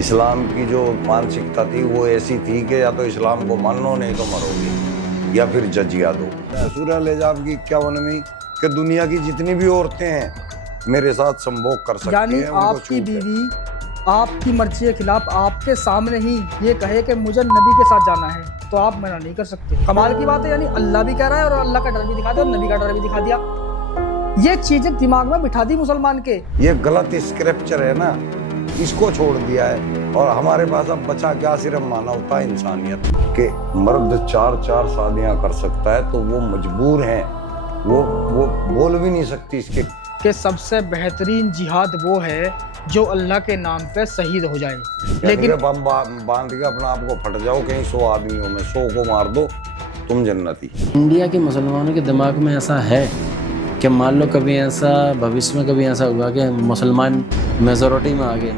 इस्लाम की जो मानसिकता थी वो ऐसी थी कि या तो इस्लाम को मानो नहीं तो मरोगे या फिर जजिया दो। सूरह लेजाब की 51वीं कि दुनिया की जितनी भी औरतें हैं मेरे साथ संभोग कर सकती यानी हैं, उनको आपकी छूट है। बीवी आपकी मर्जी के खिलाफ आपके सामने ही ये कहे कि मुझे नबी के साथ जाना है तो आप मना नहीं कर सकते। कमाल की बात है, यानी अल्लाह भी कह रहा है और अल्लाह का डर भी दिखा दिया और नबी का डर भी दिखा दिया। ये चीजें दिमाग में बिठा दी मुसलमान के। ये गलत स्क्रिप्चर है ना, इसको छोड़ दिया है और हमारे पास अब बचा क्या, सिर्फ मानवता, इंसानियत। कि मर्द 4 शादियां कर सकता है तो वो मजबूर हैं, वो बोल भी नहीं सकती इसके कि सबसे बेहतरीन जिहाद वो है जो अल्लाह के नाम पे शहीद हो जाए। लेकिन बम बांध के अपना आप को फट जाओ कहीं 100 आदमियों में 100 को मार दो, तुम जन्नती। इंडिया के मुसलमानों के दिमाग में ऐसा है कि मान लो कभी ऐसा भविष्य में कभी ऐसा हुआ कि मुसलमान मेजॉरिटी में आ गए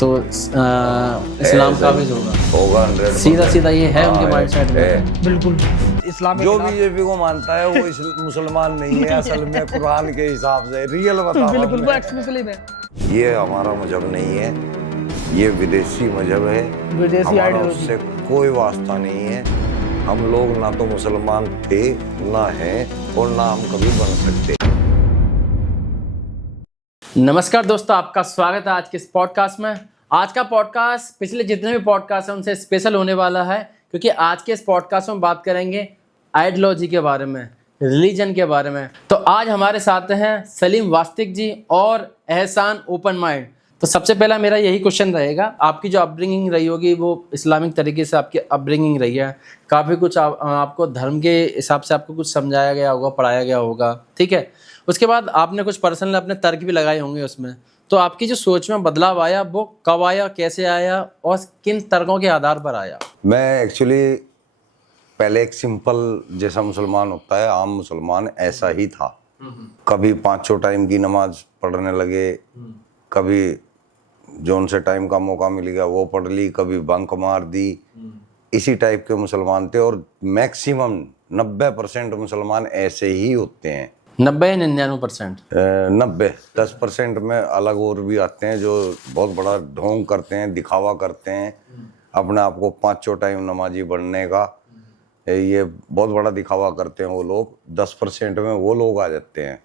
तो इस्लाम काबिज होगा 100%। सीधा ये है उनके माइंडसेट में। बिल्कुल इस्लाम के जो खिलाफ- बीजेपी को मानता है वो मुसलमान नहीं है असल में, कुरान के हिसाब से रियल बता। बिल्कुल वो एक्स-मुस्लिम है, ये हमारा मजहब नहीं है, ये विदेशी मजहब है, विदेशी हमारा आइडियोलॉजी। उससे कोई वास्ता नहीं है। हम लोग ना तो मुसलमान थे, ना हैं और ना हम कभी बन सकते। नमस्कार दोस्तों, आपका स्वागत है आज के इस पॉडकास्ट में। आज का पॉडकास्ट पिछले जितने भी पॉडकास्ट हैं उनसे स्पेशल होने वाला है क्योंकि आज के इस पॉडकास्ट में बात करेंगे आइडियोलॉजी के बारे में, रिलीजन के बारे में। तो आज हमारे साथ हैं सलीम वास्तिक जी और एहसान ओपन माइंड। तो सबसे पहला मेरा यही क्वेश्चन रहेगा, आपकी जो अपब्रिंगिंग रही होगी वो इस्लामिक तरीके से आपकी अपब्रिंगिंग रही है, काफ़ी कुछ आपको धर्म के हिसाब से आपको कुछ समझाया गया होगा, पढ़ाया गया होगा, ठीक है। उसके बाद आपने कुछ पर्सनल अपने तर्क भी लगाए होंगे उसमें। तो आपकी जो सोच में बदलाव आया वो कब आया, कैसे आया और किन तर्कों के आधार पर आया? मैं एक्चुअली पहले एक सिंपल जैसा मुसलमान होता है, आम मुसलमान ऐसा ही था। कभी 5 टाइम की नमाज पढ़ने लगे, कभी जो उनसे टाइम का मौका मिल गया वो पढ़ ली, कभी बंक मार दी। इसी टाइप के मुसलमान थे और मैक्सिमम 90% मुसलमान ऐसे ही होते हैं। 90 या 99%? 90, 10% में अलग और भी आते हैं जो बहुत बड़ा ढोंग करते हैं, दिखावा करते हैं अपने आप को 5 टाइम नमाजी बनने का। ये बहुत बड़ा दिखावा करते हैं वो लोग। 10% में वो लोग आ जाते हैं।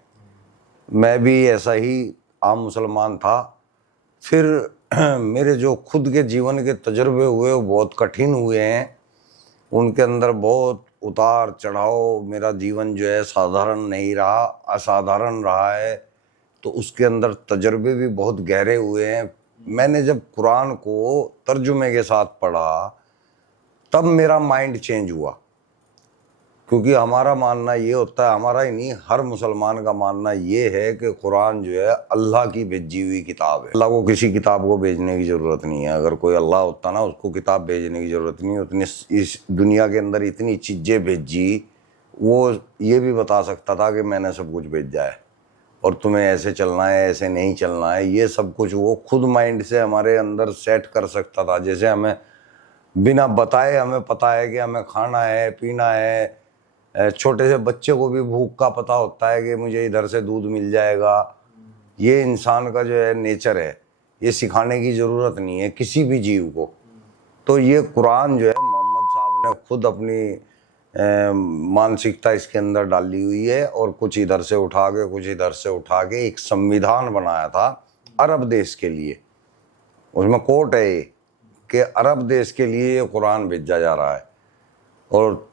मैं भी ऐसा ही आम मुसलमान था। फिर मेरे जो खुद के जीवन के तजुर्बे हुए वो बहुत कठिन हुए हैं, उनके अंदर बहुत उतार चढ़ाव। मेरा जीवन जो है साधारण नहीं रहा, असाधारण रहा है। तो उसके अंदर तजुर्बे भी बहुत गहरे हुए हैं। मैंने जब कुरान को तर्जुमे के साथ पढ़ा तब मेरा माइंड चेंज हुआ, क्योंकि हमारा मानना ये होता है, हमारा ही नहीं हर मुसलमान का मानना ये है कि कुरान जो है अल्लाह की भेजी हुई किताब है। अल्लाह को किसी किताब को भेजने की ज़रूरत नहीं है। अगर कोई अल्लाह होता ना, उसको किताब भेजने की ज़रूरत नहीं। उतनी इस दुनिया के अंदर इतनी चीज़ें भेजी, वो ये भी बता सकता था कि मैंने सब कुछ भेजा है और तुम्हें ऐसे चलना है, ऐसे नहीं चलना है। ये सब कुछ वो खुद माइंड से हमारे अंदर सेट कर सकता था। जैसे हमें बिना बताए हमें पता है कि हमें खाना है, पीना है। छोटे से बच्चे को भी भूख का पता होता है कि मुझे इधर से दूध मिल जाएगा। ये इंसान का जो है नेचर है, ये सिखाने की ज़रूरत नहीं है किसी भी जीव को। तो ये कुरान जो है मोहम्मद साहब ने खुद अपनी मानसिकता इसके अंदर डाली हुई है और कुछ इधर से उठा के कुछ इधर से उठा के एक संविधान बनाया था अरब देश के लिए। उसमें कोट है कि अरब देश के लिए ये कुरान भेजा जा रहा है और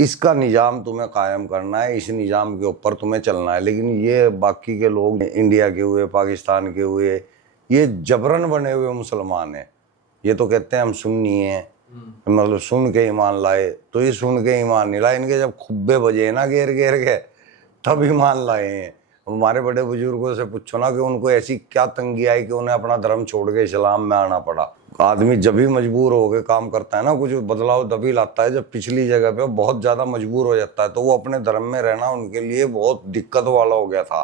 इसका निज़ाम तुम्हें कायम करना है, इस निज़ाम के ऊपर तुम्हें चलना है। लेकिन ये बाकी के लोग इंडिया के हुए, पाकिस्तान के हुए, ये जबरन बने हुए मुसलमान हैं। ये तो कहते हैं हम सुन्नी हैं, मतलब सुन के ईमान लाए। तो ये सुन के ईमान नहीं लाए, इनके जब खुब्बे बजे ना घेर घेर के तब ईमान लाए हैं। हमारे बड़े बुजुर्गों से पूछो ना कि उनको ऐसी क्या तंगी आई कि उन्हें अपना धर्म छोड़ के इस्लाम में आना पड़ा। आदमी जब भी मजबूर हो के काम करता है ना, कुछ बदलाव तभी लाता है जब पिछली जगह पे बहुत ज़्यादा मजबूर हो जाता है। तो वो अपने धर्म में रहना उनके लिए बहुत दिक्कत वाला हो गया था।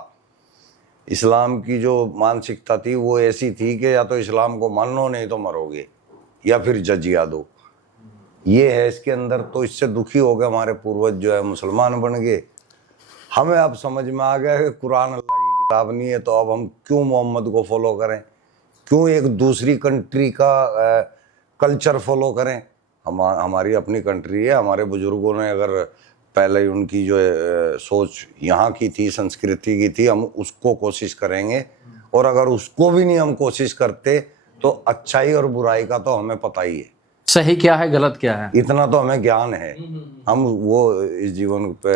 इस्लाम की जो मानसिकता थी वो ऐसी थी कि या तो इस्लाम को मानो नहीं तो मरोगे या फिर जजिया दो। ये है इसके अंदर। तो इससे दुखी हो गए हमारे पूर्वज जो है मुसलमान बन गए। हमें अब समझ में आ गया कि कुरान अल्लाह की किताब नहीं है, तो अब हम क्यों मोहम्मद को फॉलो करें, क्यों एक दूसरी कंट्री का कल्चर फॉलो करें? हमारी अपनी कंट्री है। हमारे बुजुर्गों ने अगर पहले उनकी जो सोच यहाँ की थी, संस्कृति की थी, हम उसको कोशिश करेंगे। और अगर उसको भी नहीं हम कोशिश करते तो अच्छाई और बुराई का तो हमें पता ही है, सही क्या है गलत क्या है, इतना तो हमें ज्ञान है। हम वो इस जीवन पे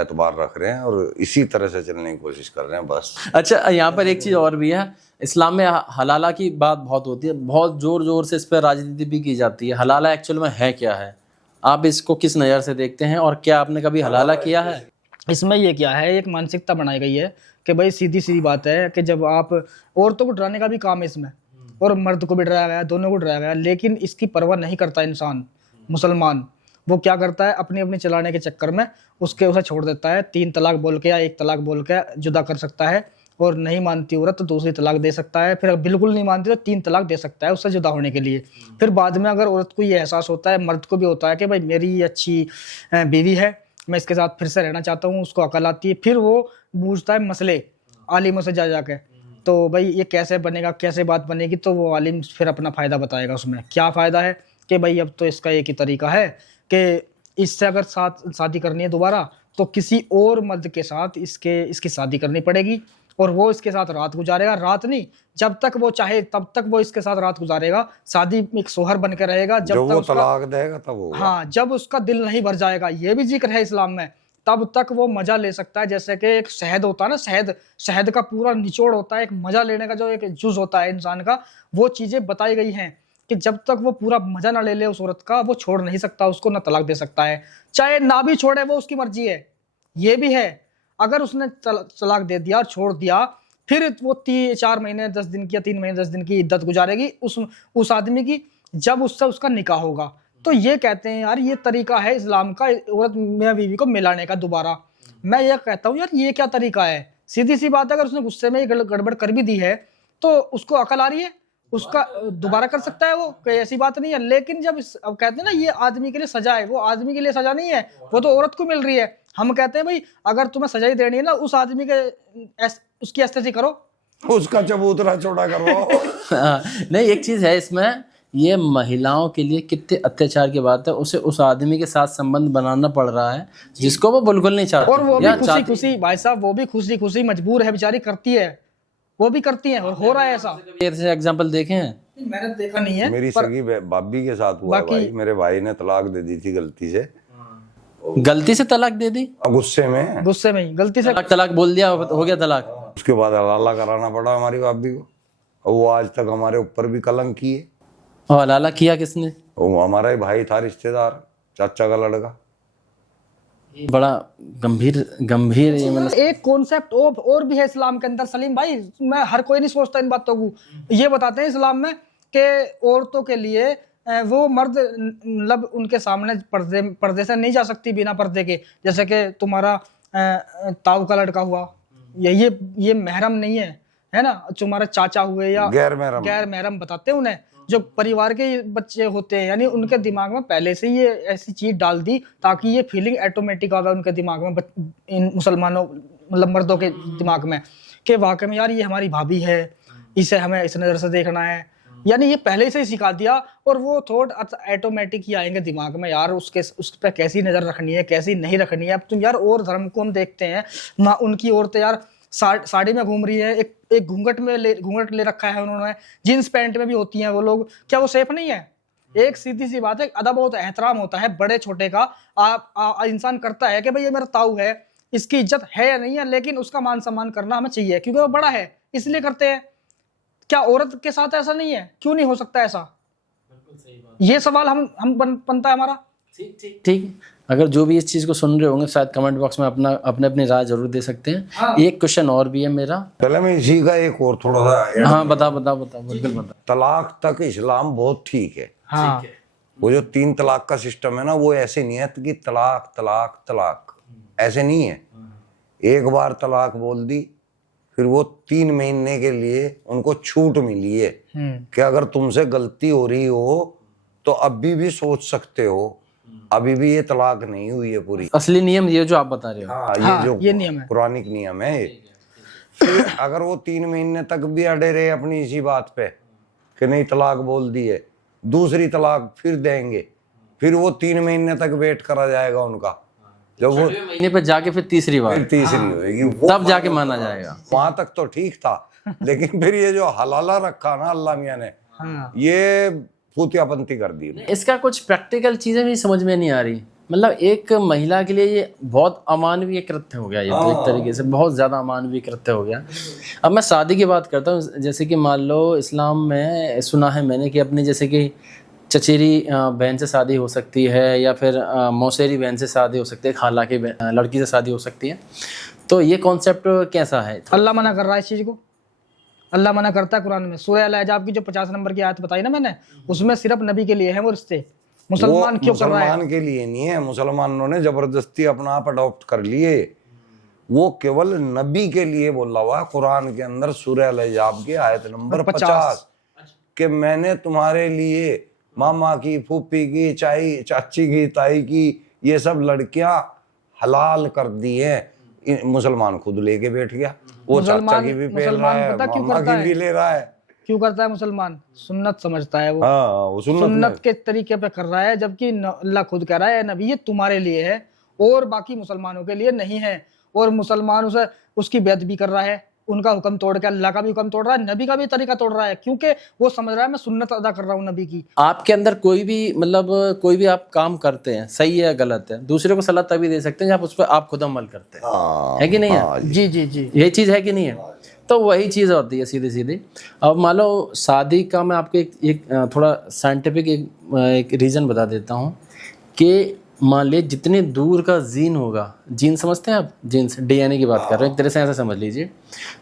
एतबार रख रहे हैं और इसी तरह से चलने की कोशिश कर रहे हैं बस। अच्छा, यहाँ पर एक चीज़ और भी है, इस्लाम में हलाला की बात बहुत होती है, बहुत जोर जोर से इस पर राजनीति भी की जाती है। हलाला एक्चुअल में है क्या है? आप इसको किस नज़र से देखते हैं और क्या आपने कभी हलाला किया है? इसमें ये क्या है, एक मानसिकता बनाई गई है कि भाई सीधी सीधी बात है कि जब आप औरतों को डराने का भी काम है इसमें, और मर्द को भी डराया गया, दोनों को डराया गया, लेकिन इसकी परवाह नहीं करता इंसान मुसलमान। वो क्या करता है, अपनी अपनी चलाने के चक्कर में उसे छोड़ देता है। 3 तलाक बोल के या 1 तलाक बोल के जुदा कर सकता है, और नहीं मानती औरत तो दूसरी तलाक दे सकता है, फिर बिल्कुल नहीं मानती तो 3 तलाक दे सकता है उससे जुदा होने के लिए। फिर बाद में अगर औरत को ये एहसास होता है, मर्द को भी होता है कि भाई मेरी ये अच्छी बीवी है, मैं इसके साथ फिर से रहना चाहता हूँ, उसको अकल आती है, फिर वो पूछता है मसले आलिमों से जा जाके, तो भाई ये कैसे बनेगा, कैसे बात बनेगी, तो वो आलिम फिर अपना फ़ायदा बताएगा। उसमें क्या फ़ायदा है कि भाई अब तो इसका एक ही तरीका है कि इससे अगर शादी करनी है दोबारा तो किसी और मर्द के साथ इसकी शादी करनी पड़ेगी, और वो इसके साथ रात गुजारेगा, रात नहीं, जब तक वो चाहे तब तक वो इसके साथ रात गुजारेगा, शादी एक सोहर बन के रहेगा जब वो तक तलाक देगा तब होगा। हाँ, जब उसका दिल नहीं भर जाएगा, ये भी जिक्र है इस्लाम में, तब तक वो मजा ले सकता है। जैसे कि एक शहद होता है ना, शहद का पूरा निचोड़ होता है, एक मजा लेने का जो एक जूस होता है इंसान का, वो चीजें बताई गई हैं कि जब तक वो पूरा मजा ना ले उस औरत का, वो छोड़ नहीं सकता उसको, ना तलाक दे सकता है। चाहे ना भी छोड़े, वो उसकी मर्जी है। ये भी है, अगर उसने तलाक दे दिया और छोड़ दिया, फिर वो 4 महीने 10 दिन की या 3 महीने 10 दिन की इद्दत गुजारेगी उस आदमी की, जब उससे उसका निकाह होगा। तो ये कहते हैं यार, ये तरीका है इस्लाम का औरत मियां बीवी को मिलाने का दोबारा। मैं ये कहता हूँ यार, ये क्या तरीका है? सीधी सी बात है, अगर उसने गुस्से में गड़बड़ कर भी दी है तो उसको अकल आ रही है, उसका दोबारा कर सकता है, वो कोई ऐसी बात नहीं है। लेकिन जब अब कहते हैं ना ये आदमी के लिए सजा है, वो आदमी के लिए सजा नहीं है, वो तो औरत को मिल रही है। हम कहते हैं भाई अगर तुम्हें सजा ही देनी है ना, उस आदमी के उसकी एस्तेसी करो, उसका चबूतरा चौड़ा करवाओ। नहीं, एक चीज़ है इसमें, ये महिलाओं के लिए कितने अत्याचार की बात है, उसे उस आदमी के साथ संबंध बनाना पड़ रहा है जिसको वो बिल्कुल नहीं चाहती, और वो भी खुशी खुशी, भाई साहब वो भी खुशी खुशी मजबूर है बेचारी, करती है, वो भी करती है, और हो रहा है ऐसा। ऐसे एग्जांपल देखे हैं? मैंने देखा नहीं है, मेरी सगी भाभी के साथ हुआ है भाई। मेरे भाई ने तलाक दे दी थी गलती से। गलती से तलाक दे दी? गुस्से में ही गलती से तलाक बोल दिया, हो गया तलाक। उसके बाद हलाला कराना पड़ा हमारी भाभी को, और वो आज तक हमारे ऊपर भी कलंक की है। और हलाला किया किसने? वो हमारा ही भाई था, रिश्तेदार, चाचा का लड़का। बड़ा गंभीर ये मतलब एक कॉन्सेप्ट और भी है इस्लाम के अंदर सलीम भाई, मैं हर कोई नहीं सोचता इन बातों को। ये बताते हैं इस्लाम में कि औरतों के लिए वो मर्द मतलब उनके सामने पर्दे से नहीं जा सकती बिना पर्दे के। जैसे कि तुम्हारा ताऊ का लड़का हुआ, ये महरम नहीं है ना, तुम्हारे चाचा हुए या गैर महरम बताते हैं उन्हें, जो परिवार के बच्चे होते हैं, यानी उनके दिमाग में पहले से ये ऐसी चीज डाल दी ताकि ये फीलिंग ऑटोमेटिक आवे उनके दिमाग में, इन मुसलमानों मतलब मर्दों के दिमाग में, कि वाकई में यार ये हमारी भाभी है, इसे हमें इस नज़र से देखना है। यानी ये पहले से ही सिखा दिया, और वो थॉट ऑटोमेटिक ही आएंगे दिमाग में, यार उस पर कैसी नज़र रखनी है, कैसी नहीं रखनी है। अब तुम यार और धर्म को हम देखते हैं, माँ उनकी औरतें यार साड़ी में घूम रही है, एक घूंघट ले रखा है उन्होंने, जींस पैंट में भी होती हैं वो लोग, क्या वो सेफ नहीं है? एक सीधी सी बात है, अदब होता है, एहतराम होता है बड़े छोटे का। इंसान करता है कि भाई ये मेरा ताऊ है, इसकी इज्जत है या नहीं है, लेकिन उसका मान सम्मान करना हमें चाहिए क्योंकि वो बड़ा है, इसलिए करते हैं। क्या औरत के साथ ऐसा नहीं है? क्यों नहीं हो सकता ऐसा? ये सवाल हम बनता है हमारा। ठीक। अगर जो भी इस चीज को सुन रहे होंगे शायद कमेंट बॉक्स में अपने राय जरूर दे सकते हैं। हाँ। एक क्वेश्चन और भी है मेरा, पहले मैं इसी का एक और थोड़ा सा। हाँ बता बिल्कुल बता। तलाक तक इस्लाम बहुत ठीक है। हाँ। वो जो 3 तलाक का सिस्टम है ना, वो ऐसे नहीं है कि तलाक तलाक तलाक, ऐसे नहीं है। एक बार तलाक बोल दी, फिर वो 3 महीने के लिए उनको छूट मिली है कि अगर तुमसे गलती हो रही हो तो अभी भी सोच सकते हो, अभी भी ये तलाक नहीं हुई है पूरी। असली नियम ये जो आप बता रहे हो। हाँ, ये नियम है, पुरानिक नियम है। फिर अगर वो 3 महीने तक भी अड़े रहे अपनी इसी बात पे, कि नहीं तलाक बोल दी है, दूसरी तलाक फिर देंगे, फिर वो 3 महीने तक वेट करा जाएगा उनका, जब वो महीने पे जाके फिर तीसरी बार फिर तीसरी होगी वो तब जाके माना जाएगा। वहां तक तो ठीक था, लेकिन फिर ये जो हलाला रखा ना अल्लाह मियां ने, हाँ। ये फूतियापंती कर दी। इसका कुछ प्रैक्टिकल चीजें भी समझ में नहीं आ रही। मतलब एक महिला के लिए ये बहुत अमानवीय कृत्य हो गया, ये तो एक तरीके से बहुत ज़्यादा अमानवीय कृत्य हो गया। अब मैं शादी की बात करता हूँ, जैसे कि मान लो इस्लाम में सुना है मैंने कि अपनी जैसे कि चचेरी बहन से शादी हो सकती है या फिर मौसेरी बहन से शादी हो सकती है, खाला की लड़की से शादी हो सकती है। तो ये कॉन्सेप्ट कैसा है? अल्लाह मना कर रहा है इस चीज़ को, अल्लाह मना करता है कुरान में। सूरह अल-अहज़ाब की जो 50 नंबर की आयत बताई ना मैंने, उसमें सिर्फ नबी के लिए है वो रिश्ते। मुसलमान क्यों कर रहा है? मुसलमान के लिए नहीं है, मुसलमानों ने जबरदस्ती अपना आप अडॉप्ट कर लिए, वो केवल नबी के लिए बोला हुआ है कुरान के अंदर सूरह अल-अहज़ाब की आयत नंबर 50 कि मैंने तुम्हारे लिए मामा की, फूफी की, चाची की, ताई की ये सब लड़कियां हलाल कर दी हैं। मुसलमान खुद लेके बैठ गया, वो चाचा की भी पेल रहा है, मामा की भी ले रहा है। क्यों करता है मुसलमान? सुन्नत समझता है वो, हाँ, वो सुन्नत के तरीके पे कर रहा है, जबकि अल्लाह खुद कह रहा है नबी ये तुम्हारे लिए है और बाकी मुसलमानों के लिए नहीं है। और मुसलमान उसे उसकी बेइज्जती भी कर रहा है, उनका हुक्म तोड़ के अल्लाह का भी हुक्म तोड़ रहा है, नबी का भी तरीका तोड़ रहा है, क्योंकि वो समझ रहा है मैं सुन्नत अदा कर रहा हूँ नबी की। आपके अंदर कोई भी मतलब कोई भी आप काम करते हैं, सही है गलत है, दूसरे को सलाह तभी दे सकते हैं जब उस पर आप खुद अमल करते हैं, है कि नहीं है? जी जी जी, यही चीज़ है कि नहीं है? तो वही चीज़ होती है सीधी सीधी। अब मान लो शादी का मैं आपको एक थोड़ा साइंटिफिक एक रीज़न बता देता हूँ कि मान लीजिए जितने दूर का जीन होगा, जीन समझते हैं आप? जीन्स DNA की बात कर रहे हैं, एक तरह से ऐसा समझ लीजिए,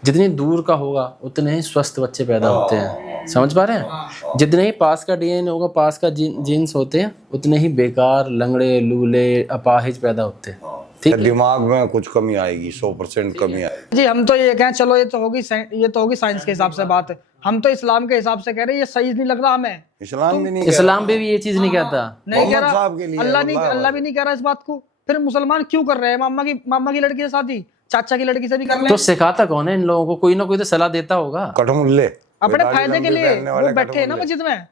जितनी दूर का होगा उतने ही स्वस्थ बच्चे पैदा होते हैं। समझ पा रहे हैं? जितने ही पास का DNA होगा, पास का जीन्स होते हैं, उतने ही बेकार, लंगड़े, लूले, अपाहिज पैदा होते हैं। ठीक है? दिमाग में कुछ कमी आएगी, 100% कमी आएगी। जी हम तो ये कहें, चलो ये तो होगी साइंस के हिसाब से बात, हम तो इस्लाम के हिसाब से कह रहे हैं, ये सही नहीं लग रहा हमें। इस्लाम भी नहीं, इस्लाम भी ये चीज़ नहीं कहता, नहीं कह रहा, साहब के लिए अल्लाह भी नहीं कह रहा इस बात को। फिर मुसलमान क्यों कर रहे हैं? मामा की लड़की से शादी चाचा की लड़की से भी कर रहे हैं। तो सिखाता कौन है इन लोगों को? कोई ना कोई तो सलाह देता होगा। कठमुल्ले अपने फायदे के लिए वो बैठे हैं ना मस्जिद में,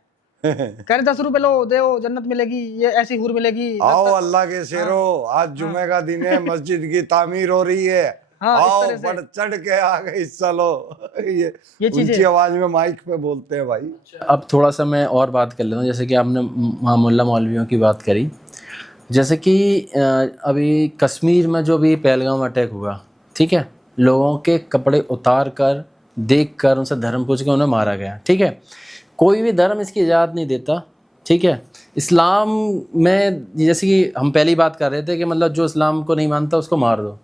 कह रहे 10 रुपए लो दे, जन्नत मिलेगी, ये ऐसी हूर मिलेगी। आओ अल्लाह के शेरो, आज जुमे का दिन है, मस्जिद की तामीर हो रही है, आओ बढ़ चढ़ के आ गए, हिस्सा लो। ये ऊंची आवाज में माइक पे बोलते हैं भाई। अब थोड़ा सा मैं और बात कर लेता हूँ, जैसे कि आपने मुल्ला मौलवियों की बात करी, जैसे कि अभी कश्मीर में जो भी पहलगाम अटैक हुआ, ठीक है, लोगों के कपड़े उतार कर, देख कर, उनसे धर्म पूछ के उन्हें मारा गया, ठीक है। कोई भी धर्म इसकी इजाज़त नहीं देता, ठीक है। इस्लाम में जैसे कि हम पहली बात कर रहे थे कि मतलब जो इस्लाम को नहीं मानता उसको मार दो,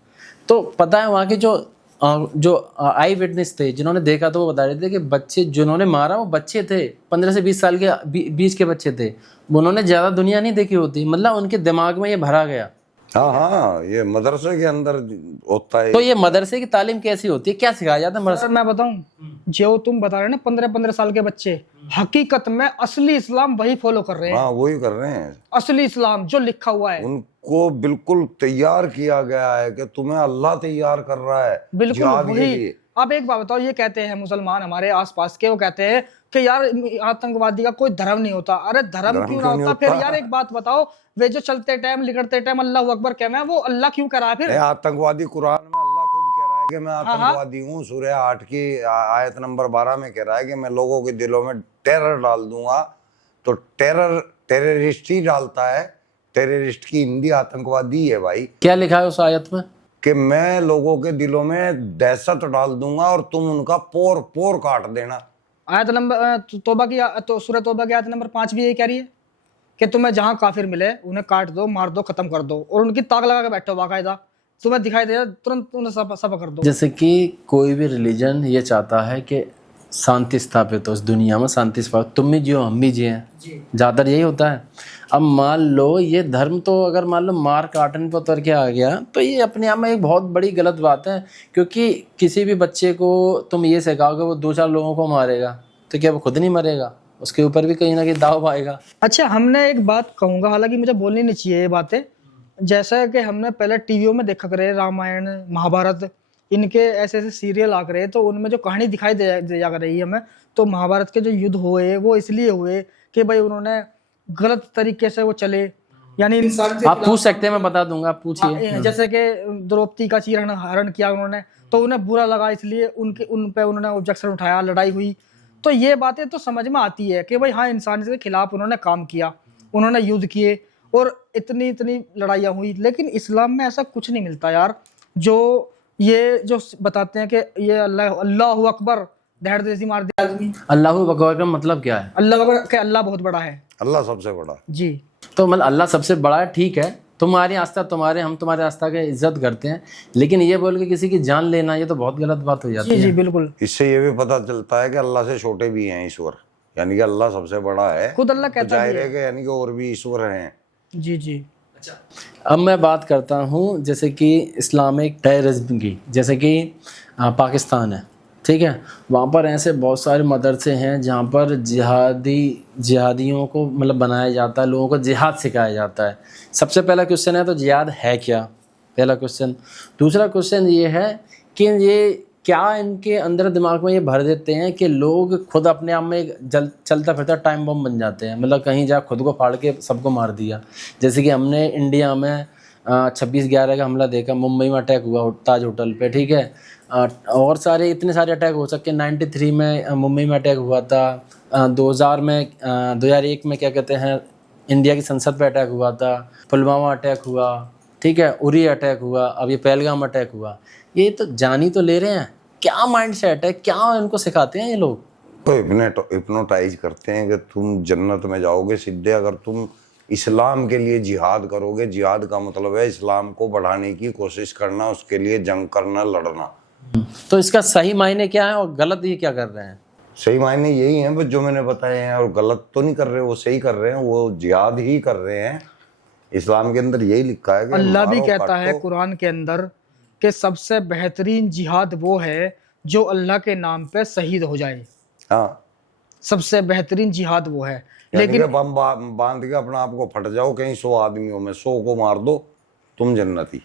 तो पता है वहाँ के जो आई विटनेस थे, जिन्होंने देखा, तो वो बता रहे थे कि बच्चे जिन्होंने मारा वो बच्चे थे, 15 से 20 साल के बीच के बच्चे थे, उन्होंने ज़्यादा दुनिया नहीं देखी होती, मतलब उनके दिमाग में ये भरा गया। हाँ, ये मदरसे के अंदर होता है। तो ये मदरसे की तालीम कैसी होती है, क्या सिखाया जाता है मदरसे? मैं बताऊं, जो तुम बता रहे हो ना 15-15 साल के बच्चे, हकीकत में असली इस्लाम वही फॉलो कर रहे हैं। हाँ, वही कर रहे हैं, असली इस्लाम जो लिखा हुआ है। उनको बिल्कुल तैयार किया गया है कि तुम्हें अल्लाह तैयार कर रहा है बिल्कुल वही। अब एक बात बताओ, ये कहते हैं मुसलमान हमारे आसपास के, वो कहते हैं कि यार आतंकवादी का कोई धर्म नहीं होता। अरे धर्म क्यों ना होता? फिर यार एक बात बताओ, वे जो चलते टाइम लिखते टाइम अल्लाह अकबर कहना है, वो अल्लाह क्यों कह रहा है? फिर आतंकवादी कुरान में अल्लाह खुद कह रहा है कि मैं आतंकवादी हूँ। सूरह 8 की आयत नंबर 12 में कह रहा है कि मैं लोगों के दिलों में टेरर डाल दूंगा। तो टेररिस्ट ही डालता है, टेररिस्ट की हिंदी आतंकवादी है भाई। क्या लिखा है उस आयत में? कि मैं लोगों के दिलों में दहशत डाल दूंगा और तुम उनका पोर पोर काट देना। आयत नंबर तौबा की, तो सूरह तौबा की आयत नंबर 5 भी यही कह रही है कि तुम्हें जहां काफिर मिले उन्हें काट दो, मार दो, खत्म कर दो, और उनकी ताक लगा के बैठो बाकायदा, तुम्हें दिखाई दे तुरंत उन्हें सब कर दो। जैसे कि कोई भी रिलीजन ये चाहता है कि शांति स्थापित हो, इस दुनिया में शांति स्थापित, तुम भी जियो हम भी जिए, ज़्यादातर यही होता है। अब मान लो ये धर्म तो अगर मान लो मार काटने पर उतर के आ गया, तो ये अपने आप में एक बहुत बड़ी गलत बात है, क्योंकि किसी भी बच्चे को तुम ये सिखाओगे वो 2-4 लोगों को मारेगा, तो क्या वो खुद नहीं मरेगा? उसके ऊपर भी कहीं ना कहीं दाव आएगा। अच्छा, हमने एक बात कहूँगा, हालांकि मुझे बोलनी नहीं चाहिए ये बातें, जैसा कि हमने पहले टीवियों में देखा करे रामायण महाभारत, इनके ऐसे ऐसे सीरियल आ रहे हैं, तो उनमें जो कहानी दिखाई दे जा रही है हमें, तो महाभारत के जो युद्ध हुए वो इसलिए हुए कि भाई उन्होंने गलत तरीके से वो चले, यानी इंसान से आप पूछ सकते हैं, मैं बता दूंगा, आप पूछिए। जैसे कि द्रौपदी का चीर हरण किया उन्होंने, तो उन्हें बुरा लगा, इसलिए उन पे उन्होंने ऑब्जेक्शन उठाया, लड़ाई हुई। तो ये बातें तो समझ में आती है कि भाई हाँ, इंसानियत के खिलाफ उन्होंने काम किया, उन्होंने युद्ध किए और इतनी इतनी लड़ाइयाँ हुई। लेकिन इस्लाम में ऐसा कुछ नहीं मिलता यार, जो ये जो बताते हैं कि ये अल्लाह अकबर दहड़ देसी मार दिया आदमी। अल्लाह अकबर का मतलब क्या है? अल्लाह अकबर के अल्लाह बहुत बड़ा है अल्लाह सबसे बड़ा जी। तो मतलब अल्लाह सबसे बड़ा है, ठीक है, तुम्हारी आस्था तुम्हारे, हम तुम्हारे आस्था की इज्जत करते हैं, लेकिन ये बोल के किसी की जान लेना, ये तो बहुत गलत बात हो जाती जी है। जी बिल्कुल। इससे ये भी पता चलता है कि अल्लाह से छोटे भी हैं ईश्वर, यानी कि अल्लाह सबसे बड़ा है, खुद अल्लाह तो कहता जाहिर भी है कि यानी कि और भी ईश्वर हैं। जी जी। अब मैं बात करता हूँ जैसे कि इस्लामिक टेररिज्म की, जैसे कि पाकिस्तान है, ठीक है, वहाँ पर ऐसे बहुत सारे मदरसे हैं जहाँ पर जिहादियों को मतलब बनाया जाता है, लोगों को जिहाद सिखाया जाता है। सबसे पहला क्वेश्चन है तो जिहाद है क्या, पहला क्वेश्चन। दूसरा क्वेश्चन ये है कि ये क्या इनके अंदर दिमाग में ये भर देते हैं कि लोग खुद अपने आप में एक चलता फिरता टाइम बम बन जाते हैं, मतलब कहीं जा खुद को फाड़ के सबको मार दिया। जैसे कि हमने इंडिया में 26/11 का हमला देखा, मुंबई में अटैक हुआ ताज होटल पे, ठीक है, और सारे इतने सारे अटैक हो सकते हैं। 93 में मुंबई में अटैक हुआ था, 2001 में क्या कहते हैं इंडिया की संसद पे अटैक हुआ था, पुलवामा अटैक हुआ, ठीक है, उरी अटैक हुआ, अब ये पहलगाम अटैक हुआ। ये तो जानी तो ले रहे हैं, क्या माइंड सेट है, क्या इनको सिखाते हैं ये लोग? तो हिप्नोटाइज करते हैं कि तुम जन्नत में जाओगे सीधे अगर तुम इस्लाम के लिए जिहाद करोगे। जिहाद का मतलब है इस्लाम को बढ़ाने की कोशिश करना, उसके लिए जंग करना, लड़ना। तो इसका सही मायने क्या है और गलत ये क्या कर रहे हैं? सही मायने यही है बस जो मैंने बताए हैं, और गलत तो नहीं कर रहे, वो सही कर रहे हैं, वो जिहाद ही कर रहे हैं। इस्लाम के अंदर यही लिखा है कि अल्लाह भी मारो, कहता है काटो। कुरान के अंदर कि सबसे बेहतरीन जिहाद वो है जो अल्लाह के नाम पे शहीद हो जाए। हाँ, सबसे बेहतरीन जिहाद वो है। लेकिन बम बांध के अपना आप को फट जाओ कहीं 100 आदमियों में, 100 को मार दो, तुम जन्नती।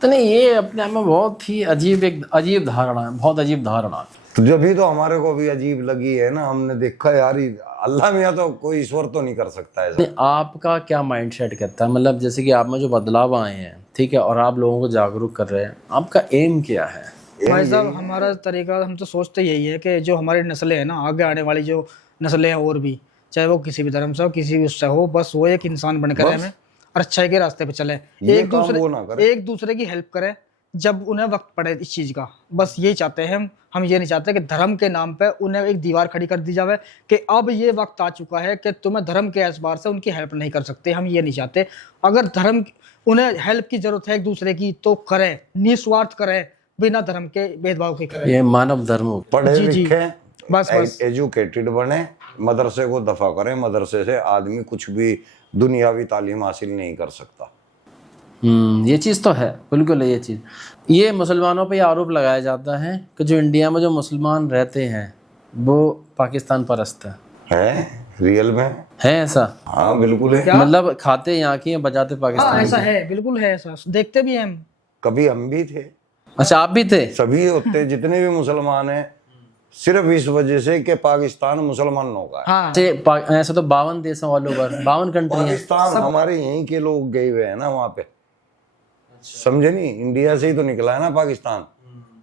तो नहीं, ये अपने आप में बहुत ही अजीब धारणा है, बहुत अजीब धारणा। तो जब भी तो हमारे को भी अजीब लगी है ना, हमने देखा यार अल्लाह मियाँ तो कोई ईश्वर तो नहीं कर सकता है। आपका क्या माइंडसेट कहता है, मतलब जैसे कि आप में जो बदलाव आए हैं, ठीक है, और आप लोगों को जागरूक कर रहे हैं, आपका एम क्या है? भाई साहब हमारा तरीका, हम तो सोचते यही है कि जो हमारी नस्लें हैं ना, आगे आने वाली जो नस्लें हैं और भी, चाहे वो किसी भी धर्म से हो, किसी भी उससे हो, बस वो एक इंसान बनकर हमें और अच्छाई के रास्ते पे चले, एक दूसरे की हेल्प करें जब उन्हें वक्त पड़े इस चीज़ का। बस यही चाहते हैं हम ये नहीं चाहते कि धर्म के नाम पे उन्हें एक दीवार खड़ी कर दी जाए कि अब ये वक्त आ चुका है कि तुम्हें धर्म के एतबार से उनकी हेल्प नहीं कर सकते। हम ये नहीं चाहते। अगर धर्म उन्हें हेल्प की जरूरत है एक दूसरे की तो करें, निस्वार्थ करें, बिना धर्म के भेदभाव के करें। ये मानव धर्म हो। पढ़े लिखे, बस एजुकेटेड बने, मदरसे को दफा करें। मदरसे से आदमी कुछ भी दुनियावी तालीम हासिल नहीं कर सकता। ये चीज़ तो है, बिल्कुल है ये चीज़। ये मुसलमानों पे आरोप लगाया जाता है कि जो इंडिया में जो मुसलमान रहते हैं वो पाकिस्तान परस्त है रियल में है ऐसा? हाँ बिल्कुल है। मतलब खाते यहाँ की हैं, बजाते पाकिस्तान ऐसा है, बिल्कुल है ऐसा, देखते भी हैं हम। कभी हम भी थे। अच्छा, आप भी थे? सभी होते, जितने भी मुसलमान हैं, सिर्फ इस वजह से कि पाकिस्तान मुसलमानों का है। हाँ। ऐसा तो 52 देश ऑल ओवर, 52 कंट्री है। पाकिस्तान हमारे यहीं के लोग गए हुए हैं ना वहाँ पे, समझे नहीं? इंडिया से ही तो निकला है ना पाकिस्तान,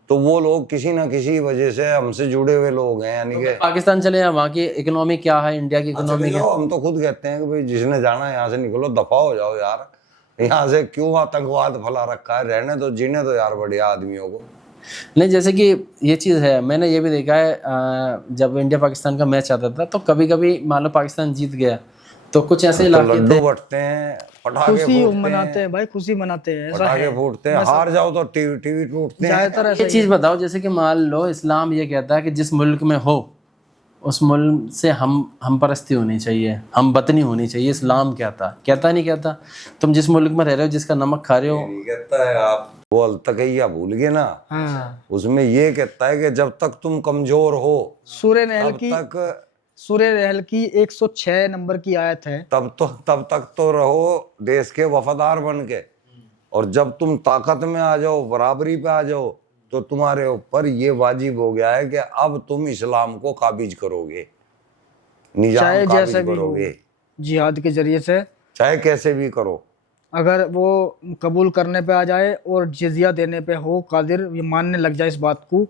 तो वो लोग किसी ना किसी वजह से हमसे जुड़े हुए लोग हैं। यानी कि पाकिस्तान चले हैं, वहाँ की इकोनॉमी क्या है, इंडिया की इकोनॉमी क्या? हम तो खुद कहते हैं कि भाई जिसने जाना है यहाँ से निकलो, दफा हो जाओ यार, यहाँ से क्यों आतंकवाद फैला रखा है, रहने तो, जीने तो यार बढ़िया आदमियों को। नहीं, जैसे कि ये चीज़ है, मैंने ये भी देखा है, जब इंडिया पाकिस्तान का मैच आता था तो कभी कभी मान लो पाकिस्तान जीत गया तो कुछ ऐसे इलाके थे, लड्डू बटते हैं, पटाखे खुशी मनाते हैं भाई, खुशी मनाते हैं, ऐसा पटाखे है। फूटते हैं, हार जाओ तो टीवी टूटते हैं। ज्यादातर ऐसा ये चीज़ बताओ, जैसे कि मान लो इस्लाम ये कहता है कि जिस मुल्क में हो उस मुल्क से हम परस्ती होनी चाहिए, हम बतनी होनी चाहिए। इस्लाम कहता नहीं कहता? तुम जिस मुल्क में रह रहे हो, जिसका नमक खा रहे हो, कहता है आप वो अलतकैया भूल गए ना। हाँ। उसमें ये कहता है कि जब तक तुम कमजोर हो सूर्य नहल की 106 नंबर की आयत है, तब तक तो रहो देश के वफादार बन के। और जब तुम ताकत में आ जाओ, बराबरी पे आ जाओ, तो तुम्हारे ऊपर ये वाजिब हो गया है कि अब तुम इस्लाम को काबिज करोगे, निजाम चाहे काबिज जैसे भी हो, करोगे, जिहाद के जरिए से चाहे कैसे भी करो। अगर वो कबूल करने पे आ जाए और जिजिया देने पे हो कादिर, ये मानने लग जाए इस बात को,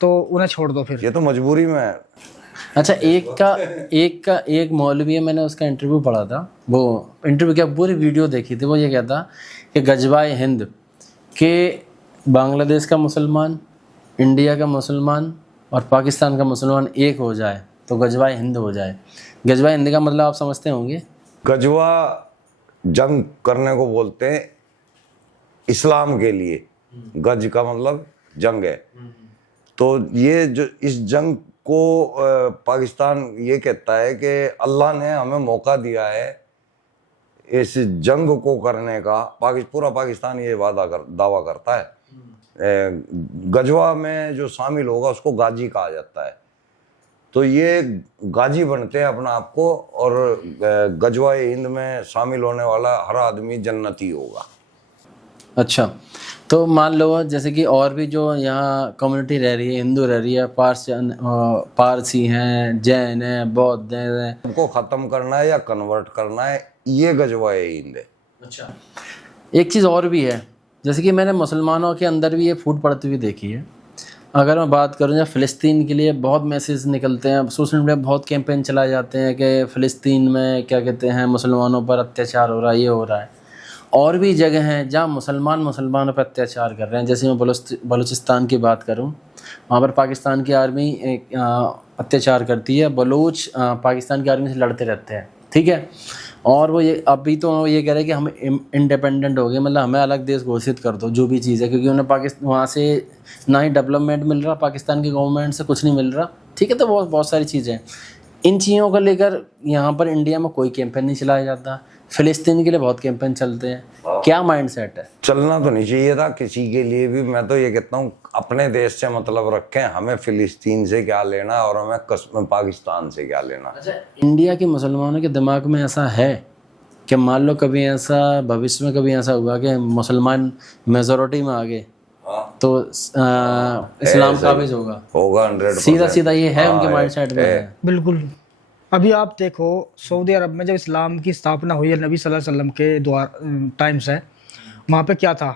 तो उन्हें छोड़ दो फिर। ये तो मजबूरी में है। अच्छा, एक मौलवी है, मैंने उसका इंटरव्यू पढ़ा था, वो इंटरव्यू क्या पूरी वीडियो देखी थी। वो ये कहता कि गजवाए हिंद के बांग्लादेश का मुसलमान, इंडिया का मुसलमान और पाकिस्तान का मुसलमान एक हो जाए तो गजवाए हिंद हो जाए। गजवाए हिंद का मतलब आप समझते होंगे? गजवा जंग करने को बोलते हैं इस्लाम के लिए। गज का मतलब जंग है। तो ये जो इस जंग को पाकिस्तान ये कहता है कि अल्लाह ने हमें मौका दिया है इस जंग को करने का। पूरा पाकिस्तान ये दावा करता है। गजवा में जो शामिल होगा उसको गाजी कहा जाता है। तो ये गाजी बनते हैं अपना आप को, और गजवाए हिंद में शामिल होने वाला हर आदमी जन्नती होगा। अच्छा, तो मान लो जैसे कि और भी जो यहाँ कम्युनिटी रह रही है, हिंदू रह रही है, पारसी हैं, जैन हैं, बौद्ध हैं, उनको ख़त्म करना है या कन्वर्ट करना है, ये गजवाए हिंद है। अच्छा, एक चीज़ और भी है, जैसे कि मैंने मुसलमानों के अंदर भी ये फूट पड़ती हुई देखी है। अगर मैं बात करूँ, जब फ़िलिस्तीन के लिए बहुत मैसेज निकलते हैं, सोशल मीडिया बहुत कैंपेन चलाए जाते हैं कि फ़िलिस्तीन में क्या कहते हैं मुसलमानों पर अत्याचार हो रहा है, ये हो रहा है। और भी जगह हैं जहाँ मुसलमानों पर अत्याचार कर रहे हैं। जैसे मैं बलूचिस्तान की बात करूँ, वहाँ पर पाकिस्तान की आर्मी अत्याचार करती है। बलूच पाकिस्तान की आर्मी से लड़ते रहते हैं, ठीक है। और वो ये अभी तो ये कह रहे हैं कि हम इंडिपेंडेंट हो गए, मतलब हमें अलग देश घोषित कर दो, जो भी चीज़ है, क्योंकि उन्हें पाकिस्तान वहाँ से ना ही डेवलपमेंट मिल रहा, पाकिस्तान की गवर्नमेंट से कुछ नहीं मिल रहा, ठीक है। तो बहुत सारी चीज़ें हैं। इन चीज़ों को लेकर यहाँ पर इंडिया में कोई कैंपेन नहीं चलाया जाता। फ़िलिस्तीन के लिए बहुत कैंपेन चलते हैं। क्या माइंडसेट है? चलना तो नहीं चाहिए था किसी के लिए भी। मैं तो ये कहता हूँ अपने देश से मतलब रखें, हमें फ़िलिस्तीन से क्या लेना और हमें कसम पाकिस्तान से क्या लेना। अच्छा, इंडिया के मुसलमानों के दिमाग में ऐसा है कि मान लो कभी ऐसा भविष्य में कभी ऐसा हुआ कि मुसलमान मेजॉरिटी में आ गए तो इस्लाम काबिज होगा 100%। सीधा ये है उनके माइंडसेट में है। बिल्कुल। अभी आप देखो, सऊदी अरब में जब इस्लाम की स्थापना हुई है नबी सल्लल्लाहु अलैहि वसल्लम के द्वारा टाइम से, वहाँ पे क्या था?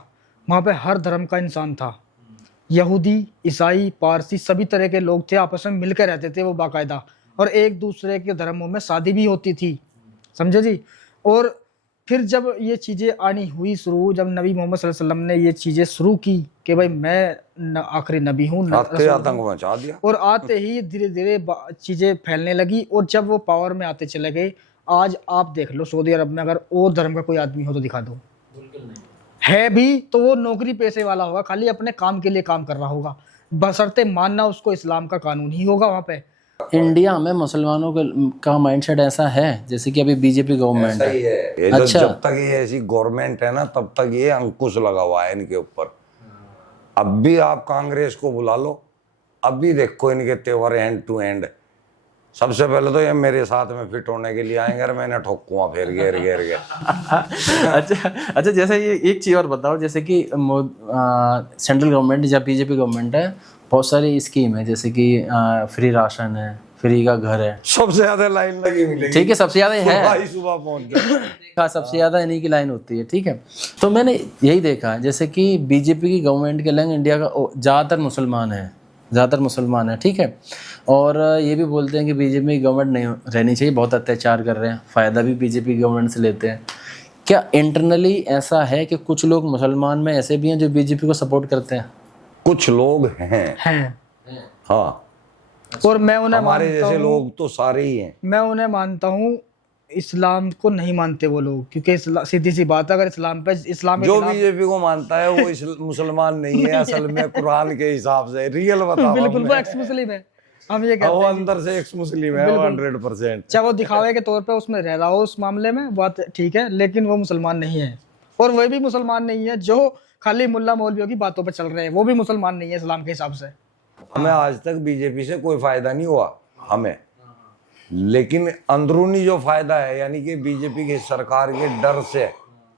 वहाँ पे हर धर्म का इंसान था। यहूदी, ईसाई, पारसी, सभी तरह के लोग थे, आपस में मिलकर रहते थे वो बाकायदा, और एक दूसरे के धर्मों में शादी भी होती थी, समझे जी। और फिर जब ये चीज़ें आनी हुई शुरू, जब नबी मोहम्मद सल्लल्लाहु अलैहि वसल्लम ने ये चीज़ें शुरू की कि भाई मैं आखिरी नबी हूँ, आतंक मचा दिया, और आते ही धीरे धीरे चीज़ें फैलने लगी। और जब वो पावर में आते चले गए, आज आप देख लो सऊदी अरब में अगर और धर्म का कोई आदमी हो तो दिखा दो, है भी तो वो नौकरी पेशे वाला होगा, खाली अपने काम के लिए काम कर रहा होगा, बशर्ते मानना उसको इस्लाम का कानून ही होगा वहाँ पे। इंडिया में मुसलमानों का माइंडसेट ऐसा है जैसे कि अभी बीजेपी गवर्नमेंट है। ये अच्छा, जब तक ये ऐसी गवर्नमेंट है ना, तब तक ये अंकुश लगा हुआ है इनके ऊपर। अब भी आप कांग्रेस को बुला लो, अब भी देखो इनके तेवर एंड टू एंड। सबसे पहले तो ये मेरे साथ में फिट होने के लिए आएंगे और मैंने ठोकूंगा फिर घेर के। अच्छा, जैसे ये एक चीज़ और बताओ, जैसे कि सेंट्रल गवर्नमेंट या बीजेपी गवर्नमेंट है, बहुत सारी स्कीम है, जैसे कि फ्री राशन है, फ्री का घर है, सबसे ज्यादा लाइन लगी मिलेगी, ठीक है, सबसे ज्यादा है, सुबह पहुंच गए, सबसे ज्यादा इन्हीं की लाइन होती है, ठीक है। तो मैंने यही देखा है, जैसे कि बीजेपी की गवर्नमेंट के लंग इंडिया का ज़्यादातर मुसलमान है, ठीक है। और ये भी बोलते हैं कि बीजेपी की गवर्नमेंट नहीं रहनी चाहिए, बहुत अत्याचार कर रहे हैं, फ़ायदा भी बीजेपी की गवर्नमेंट से लेते हैं। क्या इंटरनली ऐसा है कि कुछ लोग मुसलमान में ऐसे भी हैं जो बीजेपी को सपोर्ट करते हैं? कुछ लोग हैं। हाँ, और मैं उन्हें हमारे जैसे लोग तो सारे ही हैं। मैं उन्हें मानता हूँ, इस्लाम को नहीं मानते वो लोग, क्योंकि सीधी सी बात है, अगर इस्लाम जो बीजेपी को मानता है वो मुसलमान नहीं है असल में, कुरान के हिसाब से रियल बताओ। बिल्कुल, वो एक्स मुस्लिम है, हम ये कहते वो हैं। अंदर से एक्स मुस्लिम है, 100%। चाहे वो दिखावे के तौर पे उसमें रह रहा हो उस मामले में, बात ठीक है, लेकिन वो मुसलमान नहीं है। और वह भी मुसलमान नहीं है जो खाली मुल्ला मौलवियों की बातों पर चल रहे हैं, वो भी मुसलमान नहीं है इस्लाम के हिसाब से। हमें आज तक बीजेपी से कोई फायदा नहीं हुआ हमें, लेकिन अंदरूनी जो फायदा है, यानी कि बीजेपी की सरकार के डर से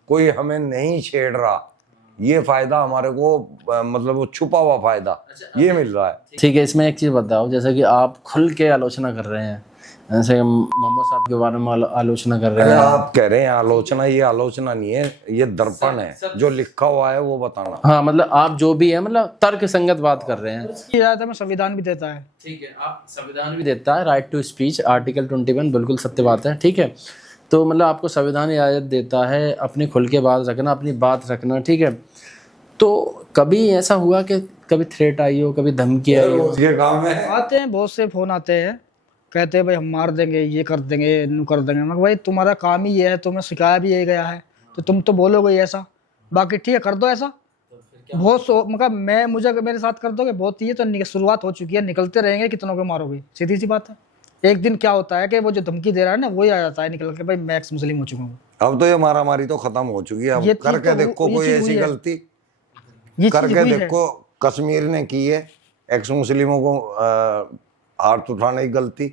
कोई हमें नहीं छेड़ रहा, ये फायदा हमारे को मतलब वो छुपा हुआ फायदा ये मिल रहा है। ठीक है, इसमें एक चीज़ बताओ, जैसे कि आप खुल के आलोचना कर रहे हैं, जैसे मोहम्मद साहब के बारे में आलोचना कर रहे अरे हैं। आप कह रहे हैं आलोचना, ये आलोचना नहीं है, ये दर्पण है, जो लिखा हुआ है वो बताना। हाँ, मतलब आप जो भी है मतलब तर्क संगत बात कर रहे हैं। ये आयत में संविधान भी देता है। ठीक है, आप संविधान भी देता है, राइट टू स्पीच, आर्टिकल 21, बिल्कुल सत्य बात है। ठीक है, तो मतलब आपको संविधान इजाज़त देता है अपनी खुल के बात रखना, अपनी बात रखना। ठीक है, तो कभी ऐसा हुआ कि कभी थ्रेट आई हो, कभी धमकी आई हो? ये काम है। आते हैं, बहुत से फोन आते हैं, कहते हैं भाई हम मार देंगे, ये कर देंगे, नु कर देंगे। मैं भाई तुम्हारा काम ही ये है, तुम्हें सिखाया भी ये गया है, तो तुम तो बोलोगे ही ऐसा। बाकी ठीक है, कर दो ऐसा। बहुत मतलब मुझे मेरे साथ कर दोगे बहुत, ये तो शुरुआत हो चुकी है, निकलते रहेंगे, कितनों को मारोगे, सीधी सी बात है। एक दिन क्या होता है कि वो जो धमकी दे रहा है ना, वही आ जाता है निकल के, भाई मैं एक्स मुस्लिम हो चुका हूँ। अब तो ये मारामारी तो खत्म हो चुकी है। अब ये चीज़ करके तो देखो ये कोई चीज़ ऐसी हुई है। गलती, ये चीज़ करके हुई है। देखो। कश्मीर ने की है एक्स मुस्लिमों को हाथ उठाने की गलती,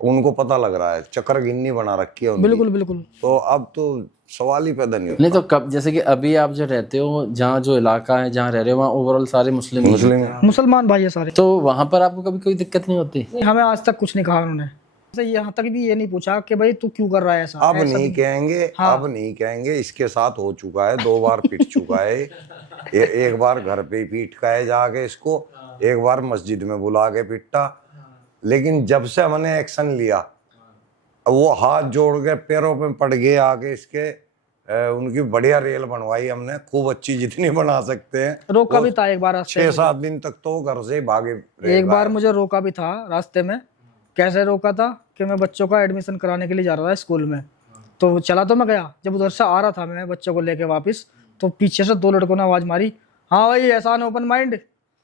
उनको पता लग रहा है, चक्कर गिन्नी बना रखी है उनकी। बिल्कुल बिल्कुल। तो अब तो सवाल ही पैदा नहीं होता। नहीं तो कब, जैसे कि अभी आप जो रहते हो, जहाँ जो इलाका है जहाँ रह रहे हो, वहाँ ओवरऑल सारे मुस्लिम ही हैं। मुसलमान भाई है सारे। तो वहाँ पर आपको कभी कोई दिक्कत नहीं होती? हमें आज तक कुछ नहीं कहा उन्होंने, यहाँ तक भी ये नहीं पूछा कि भाई तू क्यों कर रहा है ऐसा। अब नहीं कहेंगे, अब नहीं कहेंगे, इसके साथ हो चुका है, 2 बार पिट चुका है। एक बार घर पे ही पीट का है जाके इसको, एक बार मस्जिद में बुला के पिटा। लेकिन जब से हमने एक्शन लिया, वो हाथ जोड़ के पैरों पे पड़ गए आके इसके, उनकी बढ़िया रेल बनवाई हमने, खूब अच्छी, जितनी बना सकते हैं। रोका भी था एक बार रास्ते 6-7 दिन तक तो घर से भागे। एक बार मुझे रोका भी था रास्ते में। कैसे रोका था कि मैं बच्चों का एडमिशन कराने के लिए जा रहा था स्कूल में, तो चला तो मैं गया, जब उधर से आ रहा था मैं बच्चों को लेके वापस, तो पीछे से 2 लड़कों ने आवाज मारी, हाँ भाई एहसान ओपन माइंड,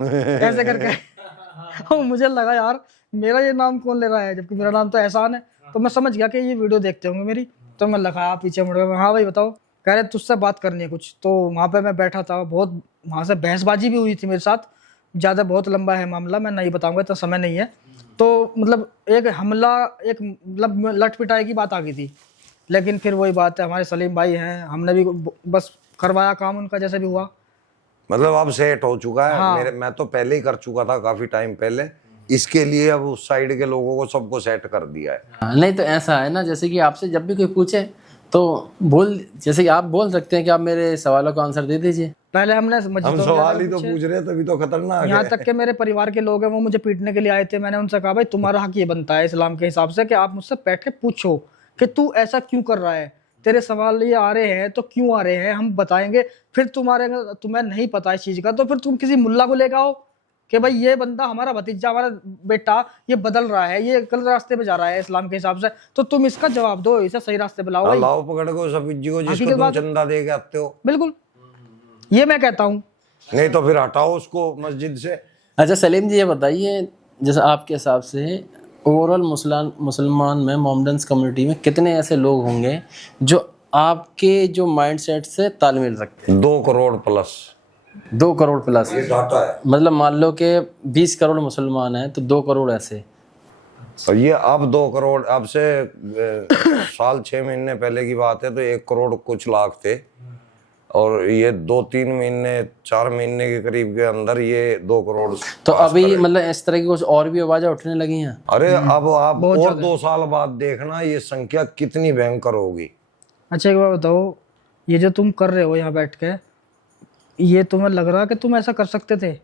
ऐसे करके। मुझे लगा यार मेरा ये नाम कौन ले रहा है, जबकि मेरा नाम तो एहसान है। तो मैं समझ गया कि ये वीडियो देखते होंगे मेरी, तो मैं लगा पीछे मुड़ गया, हाँ भाई बताओ, कह रहे तुझसे बात करनी है कुछ। तो वहाँ पे मैं बैठा था, बहुत वहाँ से बहसबाजी भी हुई थी मेरे साथ, ज़्यादा बहुत लंबा है मामला, मैं नहीं बताऊंगा, इतना समय नहीं है। तो मतलब एक हमला, एक मतलब लट पिटाई की बात आ गई थी। लेकिन फिर वही बात है, हमारे सलीम भाई हैं, हमने भी बस करवाया काम उनका जैसे भी हुआ। मतलब अब सेट हो चुका है। हाँ। मैं तो पहले ही कर चुका था काफी टाइम पहले, इसके लिए अब उस साइड के लोगों को सबको सेट कर दिया है। नहीं तो ऐसा है ना, जैसे कि आपसे जब भी कोई पूछे तो जैसे कि आप बोल सकते हैं कि आप मेरे सवालों का आंसर दे दीजिए। पहले हम सवाल ही तो पूछ रहे हैं, तभी तो खतरनाक है। यहाँ तक के मेरे परिवार के लोग हैं, वो मुझे पीटने के लिए आए थे। मैंने उनसे कहा भाई तुम्हारा हक ये बनता है इस्लाम के हिसाब से कि आप मुझसे बैठ के पूछो कि तू ऐसा क्यों कर रहा है, तेरे सवाल ये आ रहे हैं तो क्यों आ रहे हैं, हम बताएंगे। फिर तुम्हें नहीं पता इस चीज का, तो फिर तुम किसी मुल्ला को लेकर आओ कि भाई ये बंदा हमारा भतीजा, हमारा बेटा ये बदल रहा है, ये गलत रास्ते पे जा रहा है इस्लाम के हिसाब से, तो तुम इसका जवाब दो, इसे सही रास्ते पे लाओ। लाओ पकड़ को सफीद जी को, जिसको तुम चंदा दे के आते हो। बिल्कुल, ये मैं कहता हूँ। नहीं तो फिर हटाओ उसको मस्जिद से। अच्छा सलीम जी, ये बताइए, जैसे आपके हिसाब से ओवरऑल मुसलमान में, मोहम्मडन्स कम्युनिटी में कितने ऐसे लोग होंगे जो आपके जो माइंडसेट से तालमेल रखते हैं? 2 crore plus. 2 crore plus, data है। मतलब मान लो कि 20 करोड़ मुसलमान हैं तो 2 करोड़ ऐसे। और ये अब 2 करोड़, अब से साल 6 महीने पहले की बात है तो 1 करोड़ कुछ लाख थे, और ये 2-3 महीने 4 महीने के करीब के अंदर ये 2 करोड़। तो अभी मतलब इस तरह की कुछ और भी आवाजें उठने लगी हैं। अरे अब आप और 2 साल बाद देखना ये संख्या कितनी भयंकर होगी। अच्छा एक बार बताओ, ये जो तुम कर रहे हो यहाँ बैठ के, ये तुम्हें लग रहा है कि तुम ऐसा कर सकते थे?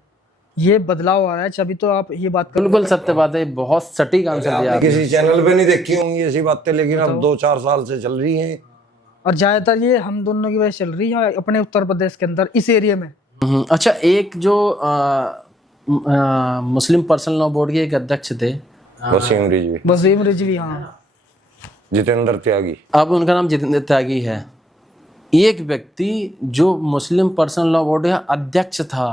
ये बदलाव आ रहा है, अभी तो आप ये बात कर। बिल्कुल सत्य बात है, बहुत सटीक आंसर दिया। किसी चैनल पे नहीं देखी होंगी ऐसी बातें, लेकिन अब 2-4 साल से चल रही हैं, और ज्यादातर ये हम दोनों की वजह चल रही है अपने उत्तर प्रदेश के अंदर, इस एरिया में। अच्छा, एक जो मुस्लिम पर्सनल लॉ बोर्ड के एक अध्यक्ष थे, वसीम रिजवी, हाँ, जितेंद्र त्यागी, अब उनका नाम जितेंद्र त्यागी है। एक व्यक्ति जो मुस्लिम पर्सनल लॉ बोर्ड का अध्यक्ष था,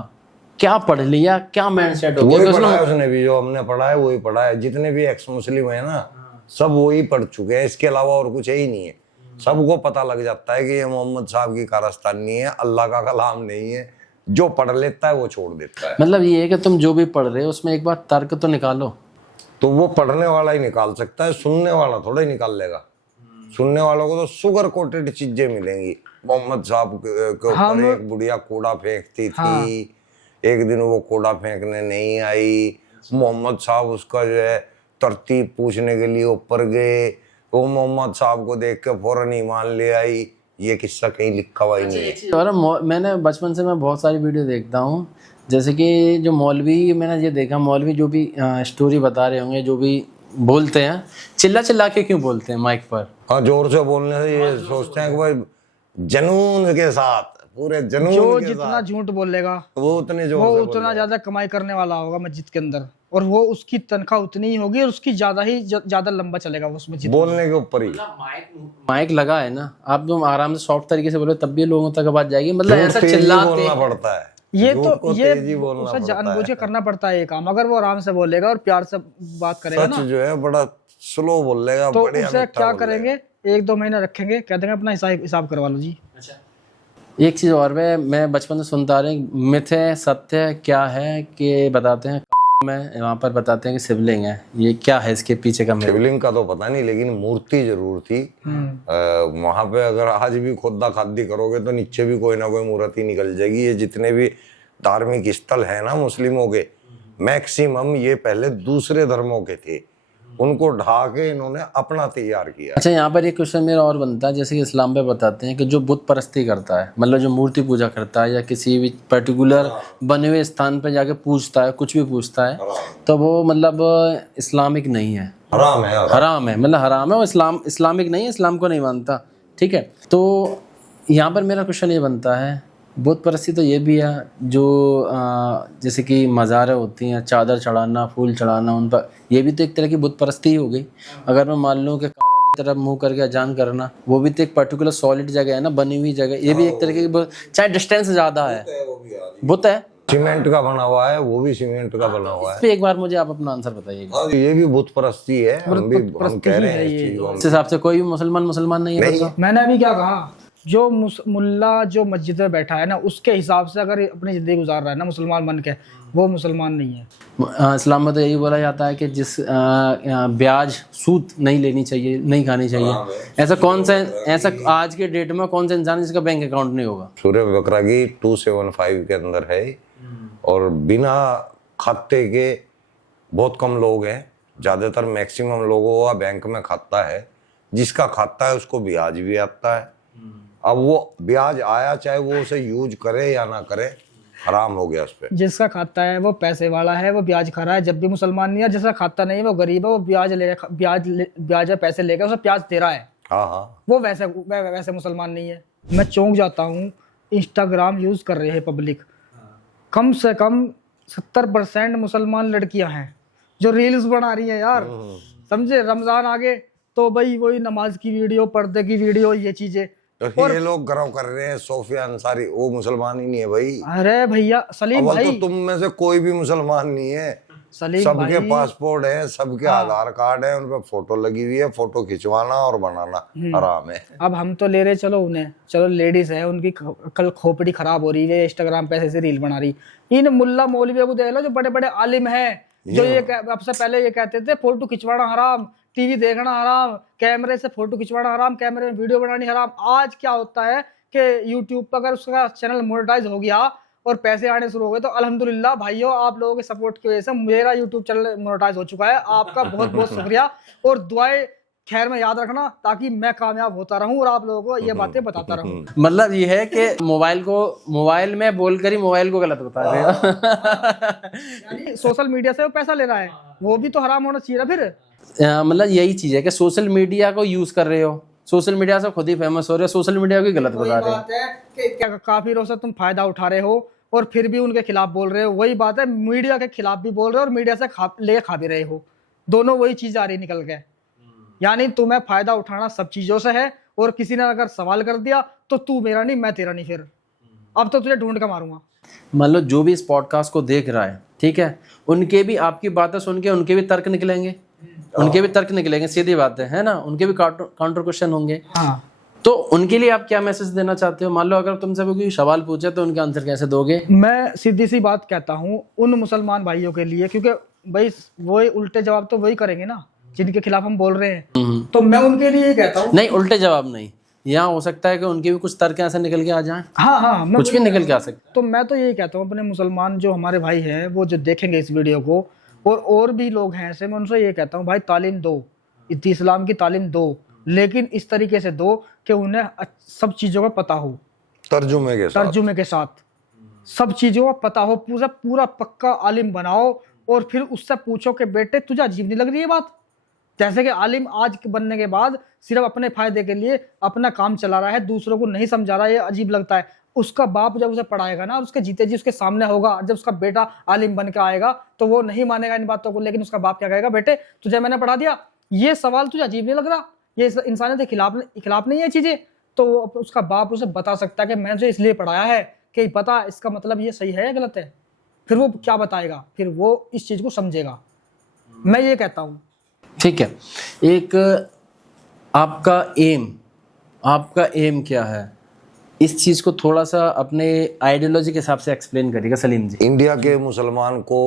क्या पढ़ लिया, क्या माइंडसेट हो गया? उसने भी जो हमने पढ़ा है वही पढ़ा है। जितने भी एक्स मुस्लिम है ना, सब वही पढ़ चुके हैं, इसके अलावा और कुछ है ही नहीं है। सबको पता लग जाता है कि ये मोहम्मद साहब की कारस्तानी है, अल्लाह का कलाम नहीं है। जो पढ़ लेता है वो छोड़ देता है। मतलब ये है कि तुम जो भी पढ़ रहे हो उसमें एक बार तर्क तो निकालो। तो वो पढ़ने वाला ही निकाल सकता है, सुनने वाला थोड़ा ही निकाल लेगा। सुनने वालों को तो शुगर कोटेड चीजें मिलेंगी। मोहम्मद साहब के ऊपर एक बुढ़िया कूड़ा फेंकती थी, एक दिन वो कूड़ा फेंकने नहीं आई, मोहम्मद साहब उसका जो है तरतीब पूछने के लिए ऊपर गए, वो मोहम्मद साहब को देख के फौरन ईमान ले आई। ये किस्सा कहीं लिखा हुआ ही नहीं है। और मैंने बचपन से मैं बहुत सारी वीडियो देखता हूँ, जैसे कि जो मौलवी, मैंने ये देखा मौलवी जो भी स्टोरी बता रहे होंगे, जो भी बोलते हैं, चिल्ला चिल्ला के क्यों बोलते हैं माइक पर? हाँ, जोर से बोलने से ये सोचते हैं कि भाई जनून के साथ, पूरे जनून जो के जितना साथ झूठ बोलेगा वो उतने जोर वो से उतना ज्यादा कमाई करने वाला होगा मस्जिद के अंदर, और वो उसकी तनख्वाह उतनी ही होगी और उसकी ज्यादा लंबा चलेगा वो उस मस्जिद। बोलने के ऊपर ही माइक लगा है ना, आप तुम आराम से सॉफ्ट तरीके से बोलो तब भी लोगों तक आवाज जाएगी। मतलब ऐसा तेजी चिल्लाते बोलना पड़ता है, ये झूठ तो को ये तेजी बोलना उसे पड़ता जानबूझ के है। करना पड़ता है ये काम। अगर वो आराम से बोलेगा और प्यार से बात करेगा सच ना, जो है बड़ा स्लो बोलेगा, तो बढ़िया उसे मीठा क्या बोलेगा। करेंगे, 1-2 महीने रखेंगे, कह देंगे अपना हिसाब करवा लो जी। एक चीज़ और है, मैं बचपन से सुनता आ रहा हूँ, मिथ है सत्य क्या है कि बताते हैं में वहाँ पर बताते हैं कि शिवलिंग है, ये क्या है इसके पीछे का? शिवलिंग का तो पता नहीं, लेकिन मूर्ति जरूर थी वहां पे। अगर आज भी खोदा खादी करोगे तो नीचे भी कोई ना कोई मूर्ति निकल जाएगी। ये जितने भी धार्मिक स्थल है ना मुस्लिमों के, मैक्सिमम ये पहले दूसरे धर्मों के थे, उनको ढा के इन्होंने अपना तैयार किया। अच्छा, यहाँ पर एक क्वेश्चन मेरा और बनता है, जैसे कि इस्लाम पे बताते हैं कि जो बुत परस्ती करता है, मतलब जो मूर्ति पूजा करता है या किसी भी पर्टिकुलर बने हुए स्थान पर जाके पूछता है, कुछ भी पूछता है, तो वो मतलब इस्लामिक नहीं है, हराम है। हराम है, मतलब हराम है, वो इस्लामिक नहीं है, इस्लाम को नहीं मानता। ठीक है, तो यहाँ पर मेरा क्वेश्चन ये बनता है, बुत परस्ती तो ये भी है जो जैसे कि मज़ारें होती हैं, चादर चढ़ाना, फूल चढ़ाना उन पर, ये भी तो एक तरह की बुत परस्ती ही हो गई। अगर मैं मान लूँ कि काबा की तरफ मुंह करके अजान करना, वो भी तो एक पर्टिकुलर सॉलिड जगह है ना, बनी हुई जगह, ये भी एक तरह की, चाहे डिस्टेंस ज़्यादा है, बुत है, सीमेंट का बना हुआ है, वो भी सीमेंट का बना हुआ है। इस पे एक बार मुझे आप अपना आंसर बताइएगा। ये भी बुत परस्ती है, हम कह रहे हैं इस चीज को। इस हिसाब से कोई भी मुसलमान नहीं है करता। मैंने अभी क्या कहा, जो मुल्ला जो मस्जिद में बैठा है ना, उसके हिसाब से अगर अपनी जिंदगी गुजार रहा है ना मुसलमान बन के, वो मुसलमान नहीं है। इस्लाम में तो यही बोला जाता है कि जिस ब्याज सूद नहीं लेनी चाहिए, नहीं खानी चाहिए। ऐसा आज के डेट में कौन सा इंसान है जिसका बैंक अकाउंट नहीं होगा? सूर्य बकरा की 275 के अंदर है, और बिना खाते के बहुत कम लोग हैं। ज्यादातर मैक्सिमम लोगों का बैंक में खाता है, जिसका खाता है उसको ब्याज भी आता है। अब वो ब्याज आया, चाहे वो उसे यूज करे या ना करे, हराम हो गया उस पे। जिसका खाता है वो पैसे वाला है, वो ब्याज खा रहा है, जब भी मुसलमान नहीं है। जिसका खाता नहीं है वो गरीब है, वो ब्याज पैसे लेकर उसे ब्याज दे रहा है, हाँ, वो वैसे मुसलमान नहीं है। मैं चौंक जाता हूँ, इंस्टाग्राम यूज कर रहे हैं पब्लिक, कम से कम 70% मुसलमान लड़कियां हैं जो रील्स बना रही हैं यार, समझे। रमजान आगे तो भाई वही नमाज की वीडियो, पर्दे की वीडियो, ये चीजें। और ये लोग गर्व कर रहे हैं सोफिया अंसारी, वो मुसलमान ही नहीं है भाई। अरे भैया सलीम अव्वल भाई, तो तुम में से कोई भी मुसलमान नहीं है, सलीम सबके भाई, पासपोर्ट है, सबके आधार कार्ड है, उन पे फोटो लगी हुई है, फोटो खिंचवाना और बनाना हराम है। अब हम तो ले रहे, चलो उन्हें, चलो लेडीज है, उनकी कल खोपड़ी खराब हो रही है, इंस्टाग्राम पे ऐसे रील बना रही। इन मुल्ला मौलवियों को देख लो जो बड़े बड़े आलिम हैं, जो ये सबसे पहले ये कहते थे फोटो खिंचवाना हराम, टीवी देखना हराम, कैमरे से फोटो खिंचवाना हराम, कैमरे में वीडियो बनानी हराम। आज क्या होता है कि यूट्यूब पर अगर उसका चैनल मोनेटाइज हो गया और पैसे आने शुरू हो गए, तो अल्हम्दुलिल्लाह भाइयों, आप लोगों के सपोर्ट की वजह से मेरा यूट्यूब चैनल मोनेटाइज हो चुका है। आपका बहुत बहुत शुक्रिया, और दुआएं खैर में याद रखना, ताकि मैं कामयाब होता रहूं और आप लोगों को ये बातें बताता रहूं। मतलब ये है कि मोबाइल में बोलकर ही मोबाइल को गलत बता रहे हो। यानी सोशल मीडिया से वो पैसा ले रहा है, वो भी तो हराम होना चाहिए ना फिर। मतलब यही चीज है कि सोशल मीडिया को यूज कर रहे हो, सोशल मीडिया से खुद ही फेमस हो रहे हो, सोशल मीडिया को गलत बता रहे हो। बात है कि क्या काफिरों से तुम फायदा उठा रहे हो और फिर भी उनके खिलाफ बोल रहे हो। वही बात है, मीडिया के खिलाफ भी बोल रहे हो और मीडिया से ले खा भी रहे हो। दोनों वही चीज आ रही निकल के। यानी तुम्हें फायदा उठाना सब चीजों से है, और किसी ने अगर सवाल कर दिया तो तू मेरा नहीं, मैं तेरा नहीं, फिर अब तो तुझे ढूंढ के मारूंगा। मतलब जो भी इस पॉडकास्ट को देख रहा है, ठीक है, उनके भी आपकी बातें सुन के उनके भी तर्क निकलेंगे, सीधी बात है ना, उनके भी काउंटर क्वेश्चन होंगे। हाँ, तो उनके लिए आप क्या मैसेज देना चाहते हो? मान लो अगर तुमसे कोई सवाल पूछे तो उनके आंसर कैसे दोगे? मैं सीधी सी बात कहता हूँ उन मुसलमान भाइयों के लिए, क्योंकि भाई वही उल्टे जवाब तो वही करेंगे ना। जिनके खिलाफ हम बोल रहे हैं, तो मैं उनके लिए ये कहता हूँ। नहीं, उल्टे जवाब नहीं, यहाँ हो सकता है कि उनके भी कुछ तर्क ऐसे निकल के आ जाएं। हाँ हाँ, मैं कुछ भी निकल के आ सकता है। तो मैं तो यही कहता हूँ अपने मुसलमान जो हमारे भाई हैं, वो जो देखेंगे इस वीडियो को, और भी लोग हैं ऐसे, मैं उनसे ये कहता हूँ भाई तालीम दो, इस्लाम की तालीम दो, लेकिन इस तरीके से दो कि उन्हें सब चीज़ों का पता हो, तर्जुमे के साथ सब चीज़ों का पता हो, पूरा पूरा पक्का आलिम बनाओ। और फिर उससे पूछो कि बेटे तुझे अजीब नहीं लग रही है बात? जैसे कि आलिम आज बनने के बाद सिर्फ अपने फायदे के लिए अपना काम चला रहा है, दूसरों को नहीं समझा रहा है, ये अजीब लगता है। उसका बाप जब उसे पढ़ाएगा ना, उसके जीते जी उसके सामने होगा, जब उसका बेटा आलिम बन के आएगा तो वो नहीं मानेगा इन बातों को, लेकिन उसका बाप क्या कहेगा, बेटे तुझे मैंने पढ़ा दिया, ये सवाल तुझे अजीब नहीं लग रहा, ये इंसानियत के खिलाफ नहीं है चीजें। तो उसका बाप उसे बता सकता है कि मैंने इसलिए पढ़ाया है कि पता इसका मतलब ये सही है या गलत है। फिर वो क्या बताएगा, फिर वो इस चीज को समझेगा। मैं ये कहता हूँ। ठीक है, एक आपका एम क्या है, इस चीज को थोड़ा सा अपने आइडियोलॉजी के हिसाब से एक्सप्लेन करिएगा सलीम जी। इंडिया के मुसलमान को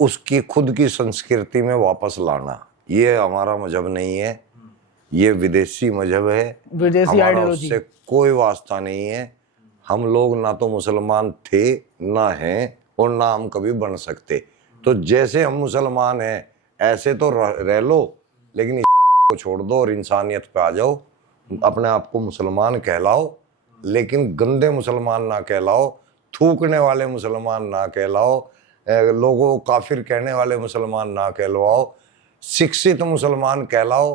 उसकी खुद की संस्कृति में वापस लाना, ये हमारा मजहब नहीं है, ये विदेशी मजहब है, विदेशी हमारा आइडियोलॉजी, उससे कोई वास्ता नहीं है। हम लोग ना तो मुसलमान थे, ना हैं, और ना हम कभी बन सकते। तो जैसे हम मुसलमान हैं ऐसे तो रह लो, लेकिन इस्लाम को छोड़ दो और इंसानियत पे आ जाओ। अपने आप को मुसलमान कहलाओ, लेकिन गंदे मुसलमान ना कहलाओ, थूकने वाले मुसलमान ना कहलाओ, लोगों को काफिर कहने वाले मुसलमान ना कहलवाओ, शिक्षित मुसलमान कहलाओ,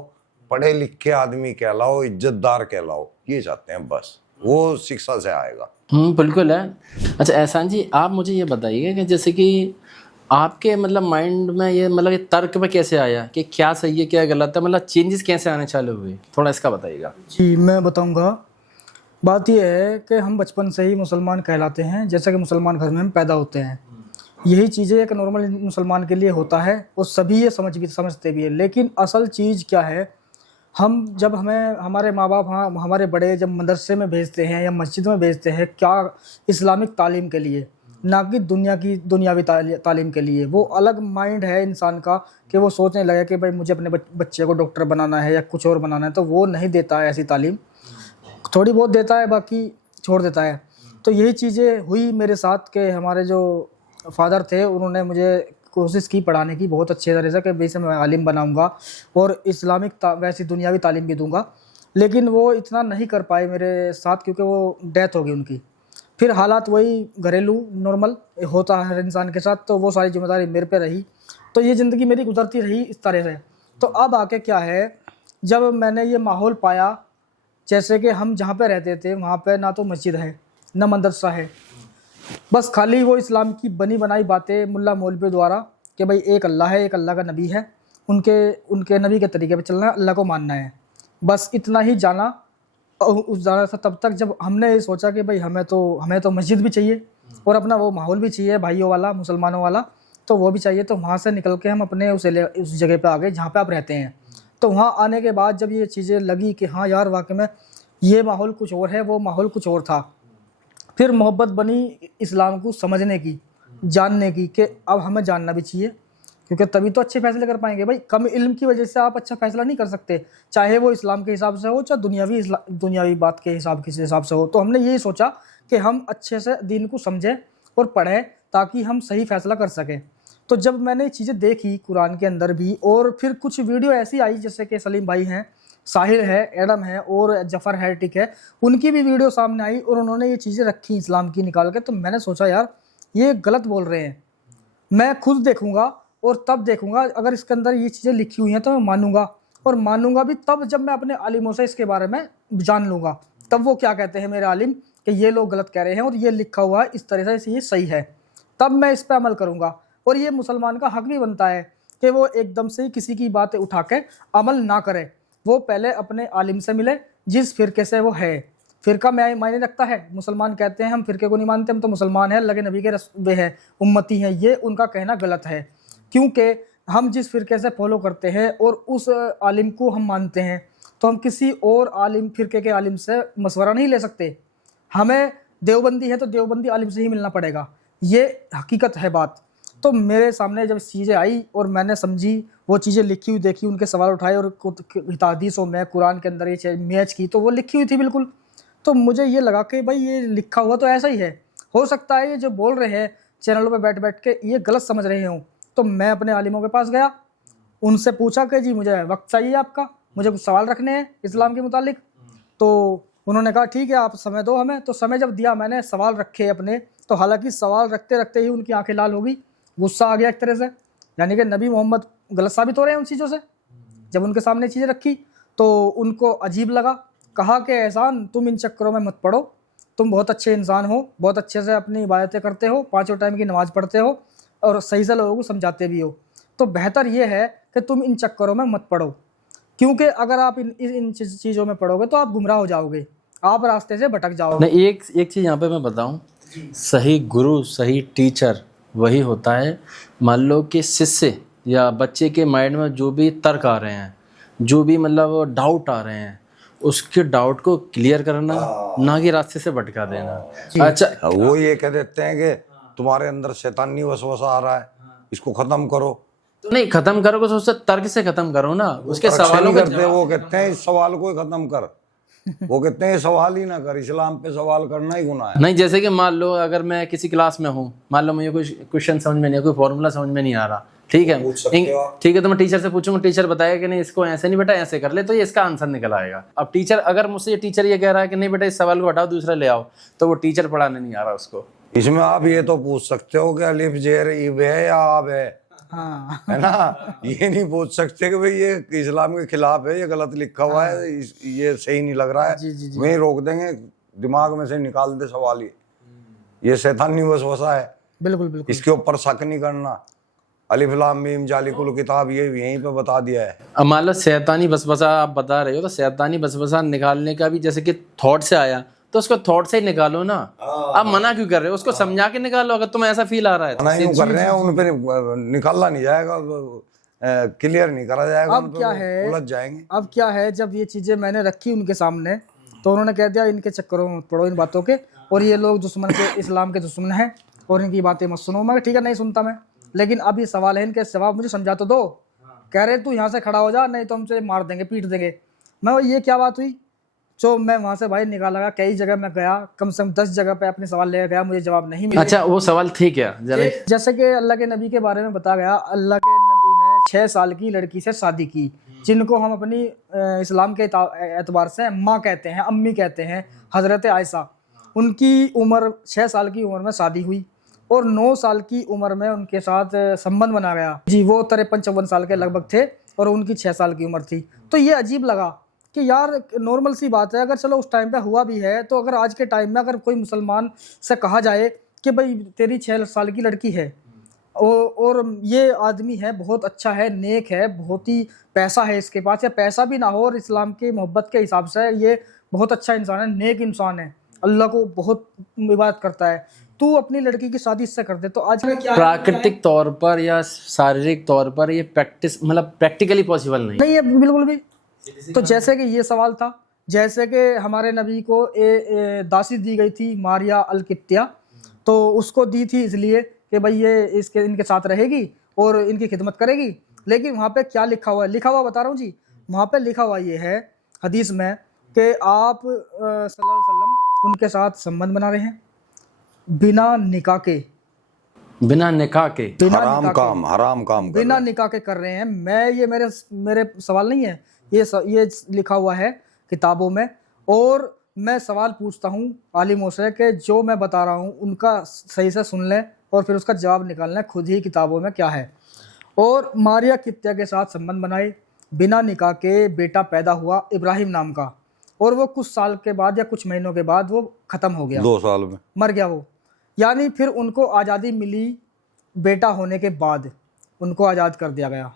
पढ़े लिखे आदमी कहलाओ, इज्जतदार कहलाओ। ये चाहते हैं बस, वो शिक्षा से आएगा। बिल्कुल है। अच्छा एहसान जी, आप मुझे ये बताइए कि जैसे कि आपके मतलब माइंड में ये मतलब ये तर्क में कैसे आया कि क्या सही है क्या गलत है, मतलब चेंजेस कैसे आने चालू हुए, थोड़ा इसका बताइएगा। जी मैं बताऊंगा। बात यह है कि हम बचपन से ही मुसलमान कहलाते हैं, जैसा कि मुसलमान घर में हम पैदा होते हैं। यही चीज़ें एक नॉर्मल मुसलमान के लिए होता है और सभी ये समझते भी है। लेकिन असल चीज़ क्या है, हम जब हमें हमारे माँ बाप हमारे बड़े जब मदरसे में भेजते हैं या मस्जिद में भेजते हैं, क्या इस्लामिक तालीम के लिए, ना कि दुनियावी तालीम के लिए। वो अलग माइंड है इंसान का कि वो सोचने लगे कि भाई मुझे अपने बच्चे को डॉक्टर बनाना है या कुछ और बनाना है, तो वो नहीं देता है ऐसी तालीम, थोड़ी बहुत देता है, बाकी छोड़ देता है। तो यही चीज़ें हुई मेरे साथ कि हमारे जो फादर थे उन्होंने मुझे कोशिश की पढ़ाने की बहुत अच्छे तरह से कि वैसे मैं आलिम बनाऊंगा और इस्लामिक वैसी दुनियावी तालीम भी दूंगा। लेकिन वो इतना नहीं कर पाए मेरे साथ, क्योंकि वो डेथ हो गई उनकी। फिर हालात वही घरेलू नॉर्मल होता है हर इंसान के साथ, तो वो सारी जिम्मेदारी मेरे पे रही। तो ये ज़िंदगी मेरी गुजरती रही इस तरह से। तो अब आके क्या है, जब मैंने ये माहौल पाया, जैसे कि हम जहाँ पे रहते थे वहाँ पे ना तो मस्जिद है ना मदरसा है, बस खाली वो इस्लाम की बनी बनाई बातें मुल्ला मौलवी द्वारा कि भाई एक अल्लाह है, एक अल्लाह का नबी है, उनके नबी के तरीके पे चलना है, अल्लाह को मानना है, बस इतना ही जाना। उस जाना था तब तक जब हमने ये सोचा कि भाई हमें तो मस्जिद भी चाहिए और अपना वो माहौल भी चाहिए भाइयों वाला, मुसलमानों वाला, तो वो भी चाहिए। तो वहाँ से निकल के हम अपने उस जगह पे आ गए जहाँ पे आप रहते हैं। तो वहाँ आने के बाद जब ये चीज़ें लगी कि हाँ यार वाकई में ये माहौल कुछ और है, वो माहौल कुछ और था, फिर मोहब्बत बनी इस्लाम को समझने की, जानने की कि अब हमें जानना भी चाहिए, क्योंकि तभी तो अच्छे फैसले कर पाएंगे। भाई कम इल्म की वजह से आप अच्छा फैसला नहीं कर सकते, चाहे वो इस्लाम के हिसाब से हो चाहे दुनियावी बात के हिसाब से हो। तो हमने यही सोचा कि हम अच्छे से दीन को समझें और पढ़ें ताकि हम सही फैसला कर सकें। तो जब मैंने ये चीज़ें देखी कुरान के अंदर भी, और फिर कुछ वीडियो ऐसी आई जैसे कि सलीम भाई हैं, साहिल है, एडम है और जफ़र हैटिक है, उनकी भी वीडियो सामने आई और उन्होंने ये चीज़ें रखी इस्लाम की निकाल के। तो मैंने सोचा यार ये गलत बोल रहे हैं, मैं खुद देखूंगा और तब देखूंगा अगर इसके अंदर ये चीज़ें लिखी हुई हैं तो मैं मानूंगा, और मानूंगा भी तब जब मैं अपने आलिमों से इसके बारे में जान लूँगा, तब वो क्या कहते हैं मेरे आलिम कि ये लोग गलत कह रहे हैं और ये लिखा हुआ है इस तरह से, ये सही है, तब मैं इस पर अमल करूँगा। और ये मुसलमान का हक भी बनता है कि वो एकदम से ही किसी की बातें उठा के अमल ना करे, वो पहले अपने आलिम से मिले जिस फ़िरके से वो है। फ़िरका मायने रखता है, मुसलमान कहते हैं हम फ़िरके को नहीं मानते, हम तो मुसलमान हैं, अल्लाह के नबी के वे हैं, उम्मती हैं, ये उनका कहना गलत है, क्योंकि हम जिस फ़िरके से फॉलो करते हैं और उस आलिम को हम मानते हैं, तो हम किसी और आलिम फ़िरके के आलिम से मशवरा नहीं ले सकते। हमें देवबंदी है तो देवबंदी आलिम से ही मिलना पड़ेगा, ये हकीकत है बात। तो मेरे सामने जब चीज़ें आई और मैंने समझी, वो चीज़ें लिखी हुई देखी, उनके सवाल उठाए और हदीसों में कुरान के अंदर ये मैच की, तो वो लिखी हुई थी बिल्कुल। तो मुझे ये लगा कि भाई ये लिखा हुआ तो ऐसा ही है, हो सकता है ये जो बोल रहे हैं चैनलों पे बैठ बैठ के ये गलत समझ रहे हों। तो मैं अपने आलिमों के पास गया, उनसे पूछा कि जी मुझे वक्त चाहिए आपका, मुझे कुछ सवाल रखने हैं इस्लाम के मुतालिक। तो उन्होंने कहा ठीक है आप समय दो हमें। तो समय जब दिया, मैंने सवाल रखे अपने, तो हालांकि सवाल रखते रखते ही उनकी आंखें लाल हो गई, गुस्सा आ गया एक तरह से, यानी कि नबी मोहम्मद गलत साबित हो रहे हैं उन चीज़ों से। जब उनके सामने चीज़ें रखी तो उनको अजीब लगा, कहा कि एहसान तुम इन चक्करों में मत पड़ो, तुम बहुत अच्छे इंसान हो, बहुत अच्छे से अपनी इबादतें करते हो, 5 टाइम की नमाज़ पढ़ते हो और सही से लोगों को समझाते भी हो, तो बेहतर ये है कि तुम इन चक्करों में मत पड़ो, क्योंकि अगर आप इन चीज़ों में पड़ोगे तो आप गुमराह हो जाओगे, आप रास्ते से भटक जाओगे। नहीं, एक चीज़ यहाँ पे मैं बताऊँ, सही गुरु सही टीचर वही होता है, मान लो कि शिष्य या बच्चे के माइंड में जो भी तर्क आ रहे हैं, जो भी मतलब डाउट आ रहे हैं, उसके डाउट को क्लियर करना, ना कि रास्ते से भटका देना। अच्छा, वो ये कह देते हैं कि तुम्हारे अंदर शैतानी वसवसा आ रहा है, इसको खत्म करो। तो नहीं खत्म करोगे तो उससे तर्क से खत्म करो ना, उसके सवालों नहीं करते, वो कहते हैं इस सवाल को ही खत्म कर, वो कहते हैं ये सवाल ही ना कर, इस्लाम पे सवाल करना ही गुनाह है। नहीं, जैसे कि मान लो अगर मैं किसी क्लास में हूँ, मान लो मुझे कोई क्वेश्चन समझ में नहीं है, कोई फॉर्मूला समझ में नहीं आ रहा, ठीक है, ठीक है, तो मैं टीचर से पूछूंगा, टीचर बताएगा कि नहीं इसको ऐसे नहीं बेटा ऐसे कर ले, तो ये इसका आंसर निकल आएगा। अब टीचर अगर मुझसे टीचर ये कह रहा है कि नहीं बेटा इस सवाल को हटाओ दूसरा ले आओ, तो वो टीचर पढ़ाने नहीं आ रहा उसको। इसमें आप ये तो पूछ सकते हो कि अलिफ जेर इब है या आब है, हाँ है ना, ये नहीं पूछ सकते कि भाई ये इस्लाम के खिलाफ है, ये गलत लिखा हुआ है, ये सही नहीं लग रहा है, वहीं रोक देंगे, दिमाग में से निकाल दे सवाल, ये शैतानी वसवसा है, बिल्कुल बिल्कुल, इसके ऊपर शक नहीं करना। अलिफ लाम मीम जालिकुल किताब ये यहीं पे बता दिया है। अब मान लो शैतानी बसबसा आप बता रहे हो, तो शैतानी बसबसा निकालने का भी जैसे कि थॉट से आया तो उसको थॉट से ही निकालो ना, आप मना क्यों कर रहे हो, उसको समझा के निकालो अगर तुम्हें ऐसा फील आ रहा है तो। मना यूं कर रहे हैं, उन पे निकाला नहीं जाएगा, क्लियर नहीं करा जाएगा, अब क्या है, उलझ जाएंगे। अब क्या है, जब ये चीज़ें मैंने रखी उनके सामने तो उन्होंने कह दिया इनके चक्करों में मत पड़ो, इन बातों के, और ये लोग दुश्मन के, इस्लाम के दुश्मन हैं और इनकी बातें मत सुनो। मैं ठीक है नहीं सुनता मैं, लेकिन अब ये सवाल है, इनके जवाब मुझे समझा तो दो। कह रहे तू यहाँ से खड़ा हो जा, नहीं तो हमसे मार देंगे, पीट देंगे। मैं ये क्या बात हुई, जो मैं वहाँ से भाई निकाल लगा, कई जगह मैं गया, कम से कम 10 जगह पे अपने सवाल ले गया, मुझे जवाब नहीं मिला। अच्छा, वो सवाल थी क्या? जैसे कि अल्लाह के नबी के बारे में बताया गया, अल्लाह के नबी ने 6 साल की लड़की से शादी की, जिनको हम अपनी इस्लाम के एतबार से माँ कहते हैं, अम्मी कहते हैं, हज़रत आयशा, उनकी उम्र 6 साल की उम्र में शादी हुई और 9 साल की उम्र में उनके साथ संबंध बना गया जी। वो 53-54 साल के लगभग थे और उनकी 6 साल की उम्र थी। तो ये अजीब लगा कि यार नॉर्मल सी बात है, अगर चलो उस टाइम पे हुआ भी है, तो अगर आज के टाइम में अगर कोई मुसलमान से कहा जाए कि भाई तेरी 6 साल की लड़की है और ये आदमी है, बहुत अच्छा है, नेक है, बहुत ही पैसा है इसके पास, या पैसा भी ना हो और इस्लाम की मोहब्बत के हिसाब से ये बहुत अच्छा इंसान है, नेक इंसान है, अल्लाह को बहुत इबादत करता है, तू अपनी लड़की की शादी इससे कर दे, तो आज में क्या प्राकृतिक तौर पर या शारीरिक तौर पर ये प्रैक्टिस मतलब प्रैक्टिकली पॉसिबल नहीं है बिल्कुल भी। तो जैसे कि ये सवाल था, जैसे कि हमारे नबी को दासी दी गई थी मारिया अल किप्तिया, तो उसको दी थी इसलिए कि भाई ये इनके साथ रहेगी और इनकी खिदमत करेगी, लेकिन वहाँ पे क्या लिखा हुआ है, लिखा हुआ बता रहा हूँ जी, वहाँ पे लिखा हुआ ये है हदीस में कि आप सल्लल्लाहु अलैहि वसल्लम उनके साथ संबंध बना रहे हैं बिना निकाह के, हराम काम बिना निकाह के कर रहे हैं। मैं ये मेरे सवाल नहीं है, ये लिखा हुआ है किताबों में, और मैं सवाल पूछता हूँ आलिमों से कि जो मैं बता रहा हूँ उनका सही से सुन लें और फिर उसका जवाब निकालना है खुद ही किताबों में क्या है। और मारिया कित्या के साथ संबंध बनाए, बिना निकाह के बेटा पैदा हुआ इब्राहिम नाम का, और वो कुछ साल के बाद या कुछ महीनों के बाद वो ख़त्म हो गया, 2 साल में मर गया वो, यानी फिर उनको आज़ादी मिली, बेटा होने के बाद उनको आज़ाद कर दिया गया।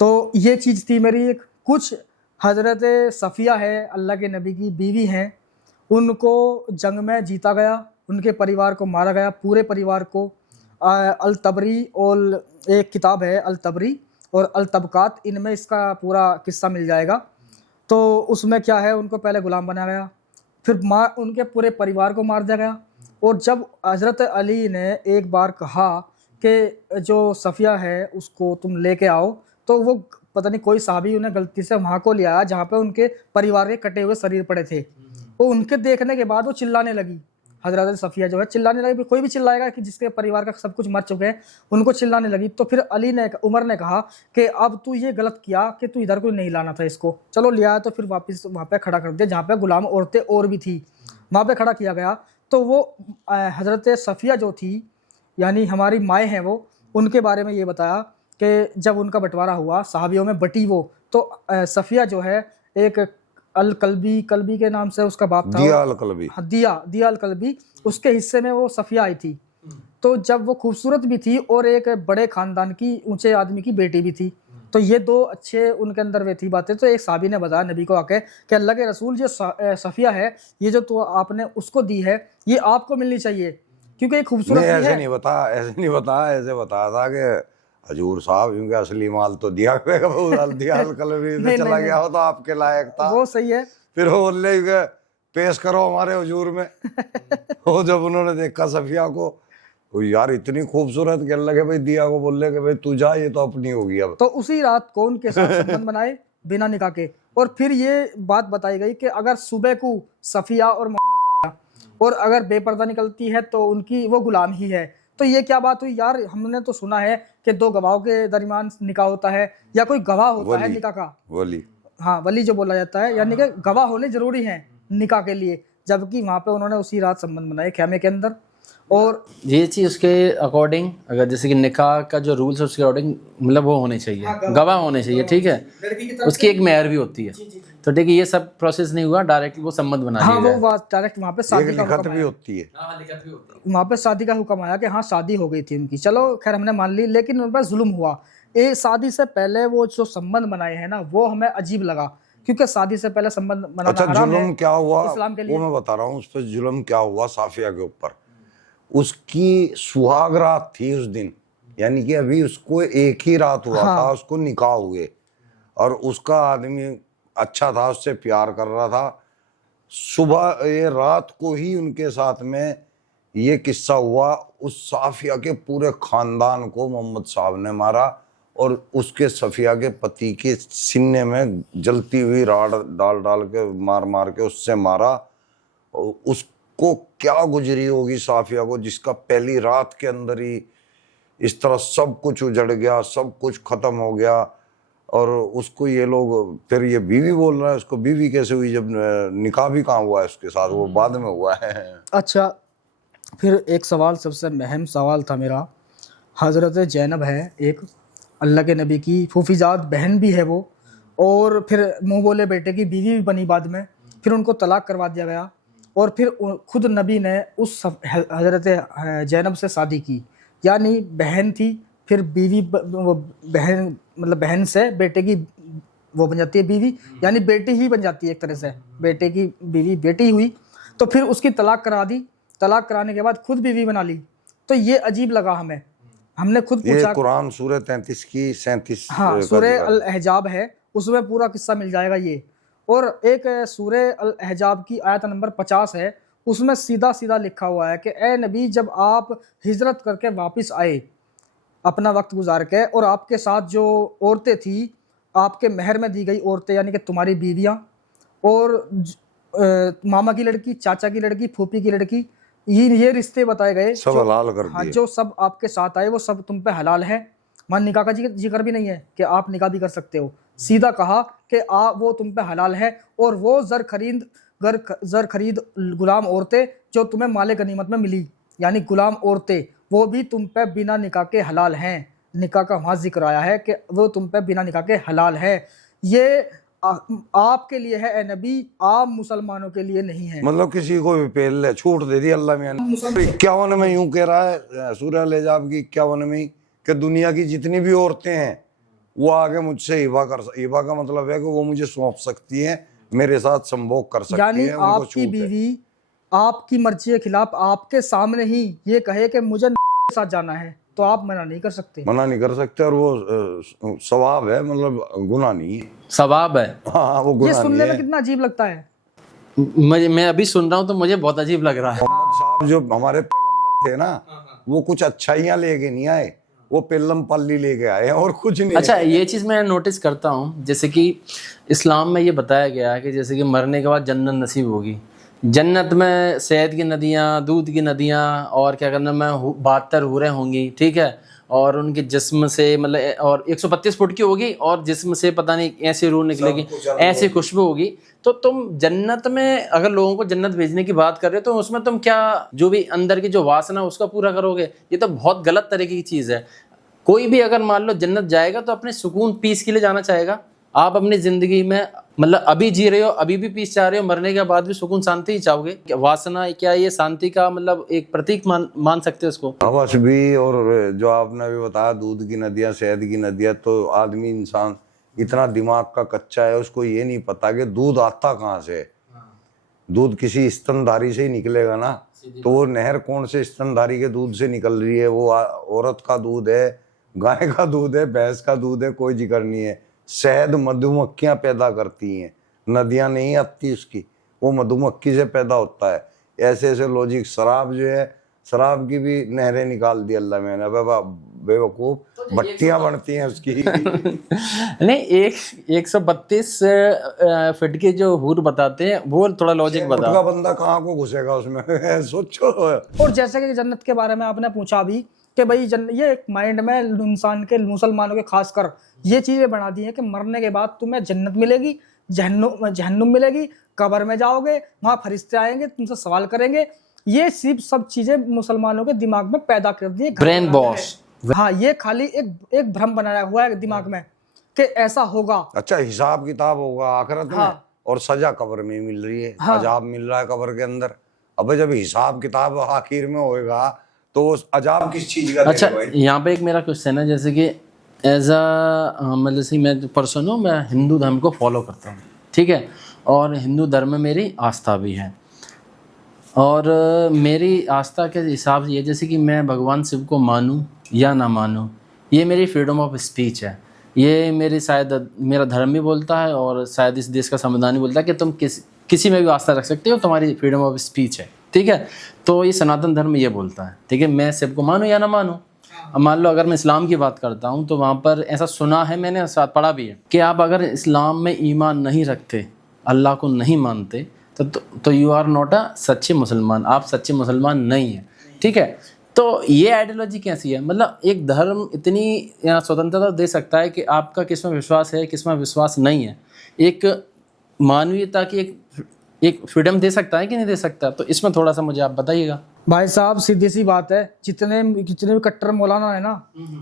तो ये चीज़ थी मेरी एक। कुछ हज़रत सफ़िया है, अल्लाह के नबी की बीवी हैं, उनको जंग में जीता गया, उनके परिवार को मारा गया, पूरे परिवार को। अल तबरी और एक किताब है अल तबरी और अल तबकात, इनमें इसका पूरा किस्सा मिल जाएगा। तो उसमें क्या है, उनको पहले गुलाम बनाया गया, फिर उनके पूरे परिवार को मार दिया गया। और जब हज़रत अली ने एक बार कहा कि जो सफिया है उसको तुम लेके आओ, तो वो पता नहीं कोई साहबी उन्हें गलती से वहां को ले आया जहाँ पे उनके परिवार के कटे हुए शरीर पड़े थे। वो उनके देखने के बाद वो चिल्लाने लगी, हजरत सफिया जो है चिल्लाने लगी। कोई भी चिल्लाएगा कि जिसके परिवार का सब कुछ मर चुके हैं, उनको चिल्लाने लगी। तो फिर उमर ने कहा कि अब तू ये गलत किया कि तू इधर को नहीं लाना था इसको, चलो ले आया। तो फिर वापस वहाँ पे खड़ा कर दिया जहाँ पे गुलाम औरतें और भी थी, वहाँ पे खड़ा किया गया। तो वो हजरत सफिया जो थी यानी हमारी माएँ हैं, वो उनके बारे में ये बताया कि जब उनका बंटवारा हुआ सहाबियों में बटी वो, तो सफिया जो है एक अल कल्बी के नाम से उसका बाप था, दिया अल कल्बी, हाँ, दिया अल कल्बी, उसके हिस्से में वो सफिया आई थी। तो जब वो खूबसूरत भी थी और एक बड़े खानदान की ऊंचे आदमी की बेटी भी थी, तो ये दो अच्छे उनके अंदर वे थी बातें। तो एक साहबी ने बताया नबी को आके कि अल्लाह के रसूल जो सफिया है, ये जो तो आपने उसको दी है ये आपको मिलनी चाहिए क्योंकि ये खूबसूरत भी ऐसे है। नहीं बताया, ऐसे बताया था कि हजूर साहब क्योंकि असली माल तो दिया दिया कलवी में चला गया हो तो आपके लायक था। वो सही है। फिर वो बोले कि पेश करो हमारे हुजूर में। वो जब उन्होंने देखा सफिया को, वो यार इतनी खूबसूरत कहने लगे भाई दिया को, बोले कि भाई तू जा, ये तो अपनी होगी अब। तो उसी रात को उनके साथ संबंध बनाए बिना निकाह के। और फिर ये बात बताई गई कि अगर सुबह को सफिया और मोहम्मद और अगर बेपर्दा निकलती है तो उनकी वो गुलाम ही है। तो ये क्या बात हुई यार, हमने तो सुना है कि दो गवाहों के दरमियान निकाह होता है या कोई गवाह होता है निकाह का, वली, हाँ वली जो बोला जाता है, यानी कि गवाह होने जरूरी हैं निकाह के लिए। जबकि वहाँ पे उन्होंने उसी रात संबंध बनाए खेमे के अंदर। और ये चीज़ उसके अकॉर्डिंग अगर जैसे कि निकाह का जो रूल्स है उसके अकॉर्डिंग मतलब वो होने चाहिए, गवाह होने चाहिए, ठीक है, उसकी एक मेहर भी होती है। तो ठीक है, ये सब प्रोसेस नहीं हुआ, डायरेक्ट वो संबंध बना हाँ लिया वो डायरेक्ट वहाँ पे शादी का लिखत भी होती है, वहाँ पे शादी का हुक्म आया कि हाँ शादी हो गई थी उनकी, चलो खैर हमने मान ली। लेकिन उन पर जुल्म हुआ। ये शादी से पहले वो जो संबंध बनाए हैं ना, वो हमें अजीब लगा क्योंकि शादी से पहले संबंध बनाना अच्छा हराम है जुल्म क्या हुआ इस्लाम के लिए। वो मैं बता रहा हूँ। उस पर जुल्म क्या हुआ साफिया के ऊपर। उसकी सुहाग रात थी उस दिन, यानी कि अभी उसको एक ही रात हुआ था, उसको निकाह हुए, और उसका आदमी अच्छा था, उससे प्यार कर रहा था। सुबह ये रात को ही उनके साथ में ये किस्सा हुआ। उस साफिया के पूरे खानदान को मोहम्मद साहब ने मारा और उसके सफिया के पति के सीने में जलती हुई राड डाल के मार के उससे मारा। उसको क्या गुजरी होगी साफिया को, जिसका पहली रात के अंदर ही इस तरह सब कुछ उजड़ गया, सब कुछ खत्म हो गया। और उसको ये लोग, फिर ये बीवी बोल रहा है, उसको बीवी कैसे हुई जब निकाह भी कहाँ हुआ है उसके साथ, वो बाद में हुआ है। अच्छा, फिर एक सवाल सबसे अहम सवाल था मेरा। हज़रत जैनब है एक अल्लाह के नबी की फूफीजाद बहन भी है वो, और फिर मुँह बोले बेटे की बीवी भी बनी बाद में, फिर उनको तलाक करवा दिया गया। और फिर खुद नबी ने उस हज़रत जैनब से शादी की, यानी बहन थी, फिर बीवी बहन मतलब बहन से बेटे की वो बन जाती है बीवी, यानी बेटी ही बन जाती है एक तरह से, बेटे की बीवी बेटी हुई। तो फिर उसकी तलाक करा दी, तलाक कराने के बाद खुद बीवी बना ली। तो ये अजीब लगा हमें, हमने खुद पूछा। कुरान सूरह 33 की 37 हाँ सूरह अल अहजाब है, उसमें पूरा किस्सा मिल जाएगा ये। और एक सूरह अल अहजाब की आयत नंबर 50 है, उसमें सीधा सीधा लिखा हुआ है कि ए नबी, जब आप हिजरत करके वापस आए अपना वक्त गुजार के, और आपके साथ जो औरतें थी आपके महर में दी गई औरतें, यानी कि तुम्हारी बीवियां और मामा की लड़की, चाचा की लड़की, फूफी की लड़की, ये रिश्ते बताए गए सब हलाल कर दिए। हाँ, जो सब आपके साथ आए वो सब तुम पे हलाल है। मान निकाह का जिक्र भी नहीं है कि आप निकाह भी कर सकते हो, सीधा कहा कि वो तुम पे हलाल है। और वो जर खरीद गुलाम औरतें जो तुम्हें माले गनीमत में मिली, यानी गुलाम औरतें, वो भी तुम पे बिना निकाह के हलाल हैं। निकाह का वहाँ जिक्र आया है कि वो तुम पे बिना निकाह के हलाल है। ये आपके लिए है ए नबी, आप मुसलमानों के लिए नहीं है। मतलब किसी को भी पेल ले, छूट दे दी अल्लाह मियां ने। 51 में यूं कह रहा है सूरह अल-अहज़ाब की 51 में कि दुनिया की जितनी भी औरतें हैं वो आगे मुझसे हिबा का मतलब है कि वो मुझे सौंप सकती हैं, मेरे साथ संभोग कर सकती यानी हैं। आपकी बीवी आपकी मर्जी के खिलाफ आपके सामने ही ये कहे कि मुझे के साथ जाना है, तो आप मना नहीं कर सकते। और वो सवाब है, मतलब गुनाह नहीं है, सवाब है। हाँ वो गुनाह ये नहीं सुनने है। में कितना अजीब लगता है। मैं अभी सुन रहा हूँ तो मुझे बहुत अजीब लग रहा है। मोहम्मद साहब जो हमारे पैगंबर थे ना, वो कुछ अच्छाइयाँ लेके नहीं आए, वो पेल्लम पल्ली लेके आए और कुछ नहीं। अच्छा, ये चीज़ मैं नोटिस करता हूँ, जैसे कि इस्लाम में ये बताया गया है कि जैसे कि मरने के बाद जन्नत नसीब होगी। जन्नत में शहद की नदियाँ, दूध की नदियाँ और क्या करना में 72 हूरें होंगी, ठीक है, और उनके जिस्म से मतलब और 132 फुट की होगी और जिस्म से पता नहीं ऐसी रूह निकलेगी, ऐसी खुशबू होगी। तो तुम जन्नत में अगर लोगों को जन्नत भेजने की बात कर रहे हो तो उसमें तुम क्या जो भी अंदर की जो वासना उसका पूरा करोगे? ये तो बहुत गलत तरीके की चीज़ है। कोई भी अगर मान लो जन्नत जाएगा तो अपने सुकून पीस के लिए जाना चाहेगा। आप अपनी ज़िंदगी में मतलब अभी जी रहे हो, अभी भी पीस चाह रहे हो, मरने के बाद भी सुकून शांति ही चाहोगे। क्या वासना क्या ये शांति का मतलब एक प्रतीक मान सकते हो इसको? हवस भी, और जो आपने अभी बताया दूध की नदियाँ, शहद की नदियाँ, तो आदमी इंसान इतना दिमाग का कच्चा है, उसको ये नहीं पता कि दूध आता कहाँ से है। दूध किसी स्तनधारी से ही निकलेगा ना, तो वो नहर कौन से स्तनधारी के दूध से निकल रही है? वो औरत का दूध है, गाय का दूध है, भैंस का दूध है, कोई जिक्र नहीं है। शहद मधुमक्खियां पैदा करती हैं, नदियां नहीं आती उसकी, वो मधुमक्खी से पैदा होता है। ऐसे ऐसे लॉजिक। शराब जो है, शराब की भी नहरें निकाल दी अल्लाह मैंने, बेवकूफ, भट्टियां बनती हैं उसकी। नहीं, 132 फीट के जो हूर बताते हैं वो थोड़ा लॉजिक बता। का बंदा कहाँ को घुसेगा उसमें? सोचो। और जैसे कि जन्नत के बारे में आपने पूछा अभी कि भाई ये एक माइंड में इंसान के, मुसलमानों के खासकर ये चीजें बना दी हैं कि मरने के बाद तुम्हें जन्नत मिलेगी, जहन्नुम मिलेगी, कब्र में जाओगे, वहां फरिश्ते आएंगे, तुमसे सवाल करेंगे। ये सिर्फ सब चीजें मुसलमानों के दिमाग में पैदा कर दी है, ब्रेन वॉश। हाँ, ये खाली एक भ्रम बनाया हुआ है दिमाग में कि ऐसा होगा। अच्छा, हिसाब किताब होगा आखिरत में, और सजा कब्र में मिल रही है, अजाब मिल रहा है कब्र के अंदर। अब जब हिसाब किताब आखिर में होएगा तो अजाब किस चीज का? अच्छा, यहाँ पे एक मेरा क्वेश्चन है, जैसे कि एज मतलब जैसे मैं जो पर्सन हूँ, मैं हिंदू धर्म को फॉलो करता हूँ, ठीक है, और हिंदू धर्म में मेरी आस्था भी है। और मेरी आस्था के हिसाब से ये, जैसे कि मैं भगवान शिव को मानूं या ना मानूं, ये मेरी फ्रीडम ऑफ स्पीच है। ये मेरी शायद मेरा धर्म भी बोलता है और शायद इस देश का संविधान भी बोलता है कि तुम किसी में भी आस्था रख सकते हो, तुम्हारी फ्रीडम ऑफ स्पीच है, ठीक है। तो ये सनातन धर्म ये बोलता है, ठीक है। मैं शिव को मानूं या ना मानूं। अब मान लो अगर मैं इस्लाम की बात करता हूँ तो वहाँ पर ऐसा सुना है, मैंने साथ पढ़ा भी है कि आप अगर इस्लाम में ईमान नहीं रखते, अल्लाह को नहीं मानते, तो यू आर नॉट अ सच्चे मुसलमान, आप सच्चे मुसलमान नहीं हैं, ठीक है। तो ये आइडियोलॉजी कैसी है? मतलब एक धर्म इतनी स्वतंत्रता दे सकता है कि आपका किस में विश्वास है, किस में विश्वास नहीं है। एक मानवीयता की एक फ्रीडम दे सकता है कि नहीं दे सकता? तो इसमें थोड़ा सा मुझे आप बताइएगा। भाई साहब, सीधी सी बात है, जितने भी कट्टर मौलाना है ना,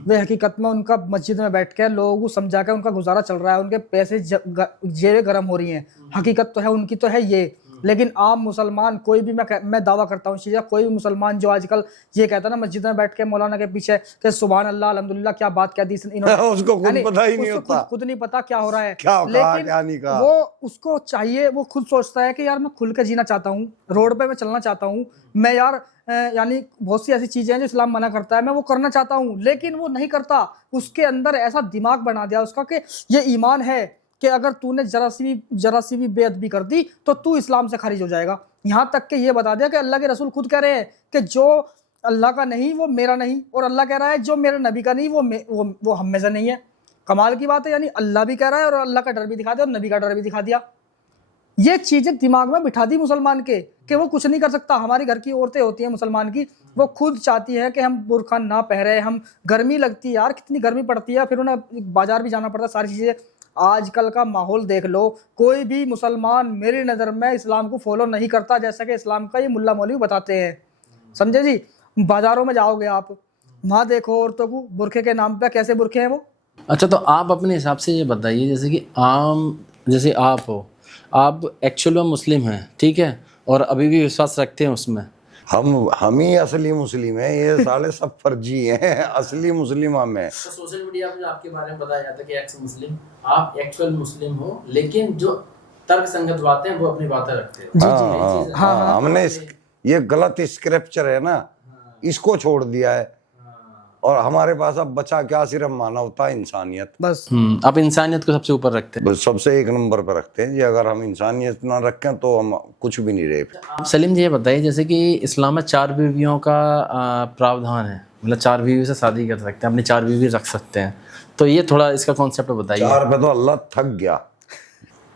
वे हकीकत में उनका मस्जिद में बैठ के लोगों को समझा के उनका गुजारा चल रहा है, उनके पैसे जेबें गर्म हो रही हैं। हकीकत तो है उनकी, तो है ये। लेकिन आम मुसलमान, कोई भी, मैं दावा करता हूँ चीज़, कोई भी मुसलमान जो आजकल ये कहता है ना मस्जिद में बैठ के मौलाना के पीछे कि सुभान अल्लाह, अल्हम्दुलिल्लाह, क्या बात क्या दी इन्होंने, उसको खुद पता ही नहीं होता, खुद नहीं पता क्या हो रहा है, लेकिन क्या नहीं कहा। वो उसको चाहिए, वो खुद सोचता है कि यार मैं खुल के जीना चाहता हूँ, रोड पे मैं चलना चाहता हूँ, मैं यार यानी बहुत सी ऐसी चीजें हैं जो इस्लाम मना करता है, मैं वो करना चाहता हूँ, लेकिन वो नहीं करता। उसके अंदर ऐसा दिमाग बना दिया उसका कि ये ईमान है कि अगर तूने जरा सी भी बेअदबी कर दी तो तू इस्लाम से खारिज हो जाएगा। यहाँ तक कि ये बता दिया कि अल्लाह के रसूल खुद कह रहे हैं कि जो अल्लाह का नहीं वो मेरा नहीं, और अल्लाह कह रहा है जो मेरे नबी का नहीं वो हम में से नहीं है। कमाल की बात है, यानी अल्लाह भी कह रहा है और अल्लाह का डर भी दिखा दिया और नबी का डर भी दिखा दिया। ये चीजें दिमाग में बिठा दी मुसलमान के कि वो कुछ नहीं कर सकता। हमारी घर की औरतें होती हैं मुसलमान की, वो खुद चाहती हैं कि हम बुरखा ना पहरे, हम, गर्मी लगती है यार, कितनी गर्मी पड़ती है, फिर उन्हें बाजार भी जाना पड़ता है, सारी चीजें। आजकल का माहौल देख लो, कोई भी मुसलमान मेरी नज़र में इस्लाम को फॉलो नहीं करता, जैसा कि इस्लाम का ये मुल्ला मौलवी बताते हैं, समझे जी। बाजारों में जाओगे आप, वहाँ देखो औरतों को बुरखे के नाम पे कैसे बुरखे हैं वो। अच्छा, तो आप अपने हिसाब से ये बताइए, जैसे कि जैसे आप हो, आप एक्चुअल में मुस्लिम हैं, ठीक है, और अभी भी विश्वास रखते हैं उसमें। हम ही असली मुस्लिम हैं, ये साले सब फर्जी हैं, असली मुस्लिम हम हैं। तो सोशल मीडिया पे आपके बारे में बताया जाता है कि एक्स मुस्लिम, आप एक्चुअल मुस्लिम हो, लेकिन जो तर्क संगत बातें हैं वो अपनी बातें रखते हो। हाँ, हमने ये गलत स्क्रिप्चर है ना, इसको छोड़ दिया है। और हमारे पास अब बचा क्या, सिर्फ मानवता, इंसानियत। बस आप इंसानियत को सबसे ऊपर रखते हैं। बस सबसे एक नंबर पर रखते हैं जी। अगर हम इंसानियत ना रखें तो हम कुछ भी नहीं रहे। आप सलीम जी ये बताइए, जैसे कि इस्लाम में 4 बीवियों का प्रावधान है, मतलब 4 बीवी से शादी कर सकते हैं, अपनी 4 बीवी रख सकते हैं, तो ये थोड़ा इसका कॉन्सेप्ट बताइए। 4 पे तो अल्लाह थक गया।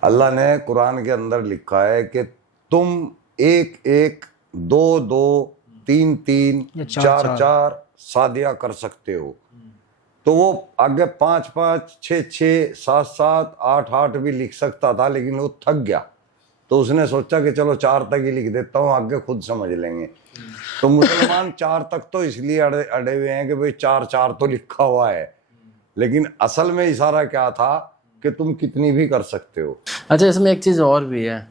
अल्लाह ने कुरान के अंदर लिखा है कि तुम 1-1, 2-2, 3-3, 4-4 शादियां कर सकते हो। तो वो आगे 5-5, 6-6, 7-7, 8-8 भी लिख सकता था, लेकिन वो थक गया। तो उसने सोचा कि चलो 4 तक ही लिख देता हूँ, आगे खुद समझ लेंगे। तो मुसलमान 4 तक तो इसलिए अड़े हुए हैं कि भाई 4-4 तो लिखा हुआ है, लेकिन असल में इशारा क्या था कि तुम कितनी भी कर सकते हो। अच्छा, इसमें एक चीज़ और भी है,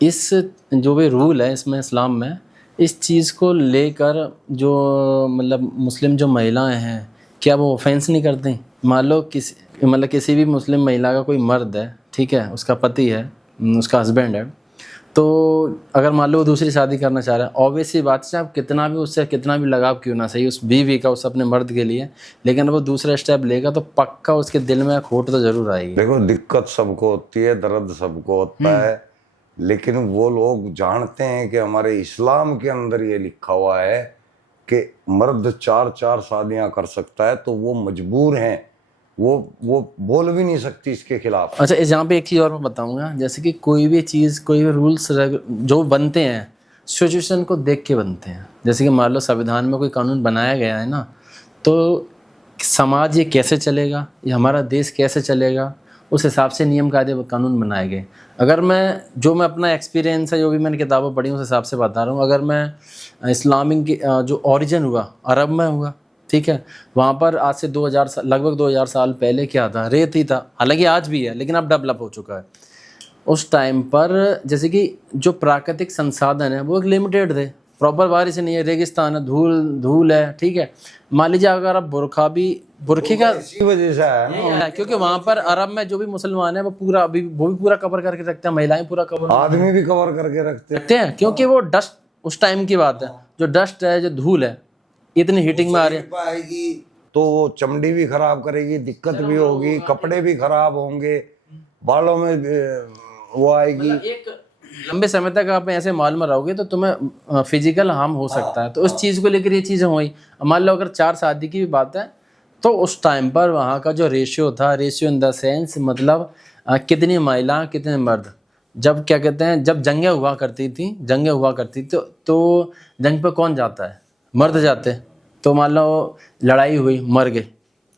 इस जो भी रूल है इसमें इस्लाम में, इस चीज़ को लेकर जो मतलब मुस्लिम जो महिलाएं हैं, क्या वो ऑफेंस नहीं करती? मान लो किसी भी मुस्लिम महिला का कोई मर्द है, ठीक है, उसका पति है, उसका हस्बैंड है, तो अगर मान लो वो दूसरी शादी करना चाह रहा है, ऑब्वियसली बात है, आप कितना भी उससे कितना भी लगाव क्यों ना सही उस बीवी का, उस अपने मर्द के लिए, लेकिन वो दूसरा स्टेप लेगा तो पक्का उसके दिल में खोट तो जरूर आएगी। देखो, दिक्कत सबको होती है, दर्द सबको होता है, लेकिन वो लोग जानते हैं कि हमारे इस्लाम के अंदर ये लिखा हुआ है कि मर्द 4-4 शादियां कर सकता है, तो वो मजबूर हैं, वो बोल भी नहीं सकती इसके खिलाफ। अच्छा, इस यहाँ पे एक चीज़ और मैं बताऊंगा, जैसे कि कोई भी चीज़, कोई भी रूल्स जो बनते हैं सिचुएशन को देख के बनते हैं। जैसे कि मान लो संविधान में कोई कानून बनाया गया है ना, तो समाज ये कैसे चलेगा, ये हमारा देश कैसे चलेगा, उस हिसाब से नियम कायदे कानून बनाए गए। अगर मैं अपना एक्सपीरियंस है, जो भी मैंने किताबें पढ़ी उस हिसाब से बता रहा हूँ। अगर मैं इस्लामिक जो ओरिजिन हुआ अरब में हुआ, ठीक है, वहाँ पर आज से लगभग 2000 साल पहले क्या था, रेत ही था। हालांकि आज भी है, लेकिन अब डेवलप हो चुका है। उस टाइम पर जैसे कि जो प्राकृतिक संसाधन है वो एक लिमिटेड थे, प्रॉपर बारिश नहीं है, रेगिस्तान है, धूल है, ठीक है। मान लीजिए अगर आप बुरखे का इसी वजह से है ना, क्योंकि वहाँ पर अरब में जो भी मुसलमान है वो भी पूरा कवर करके रखते हैं, महिलाएं पूरा कवर आदमी भी कवर करके रखते हैं, क्योंकि वो डस्ट, उस टाइम की बात है, जो डस्ट है, जो धूल है, इतनी हीटिंग में आ रही है, तो वो चमड़ी भी खराब करेगी, दिक्कत भी होगी, कपड़े भी खराब होंगे, बालों में वो आएगी। एक लंबे समय तक आप ऐसे माल में रहोगे तो तुम्हें फिजिकल हार्म हो सकता है। तो उस चीज़ को लेकर ये चीज़ें हुई। मान लो अगर 4 शादी की भी बात है, तो उस टाइम पर वहाँ का जो रेशियो था, रेशियो इन द सेंस मतलब कितनी महिला कितने मर्द, जब क्या कहते हैं, जब जंगें हुआ करती थी तो जंग पे कौन जाता है, मर्द जाते। तो मान लो लड़ाई हुई, मर गए,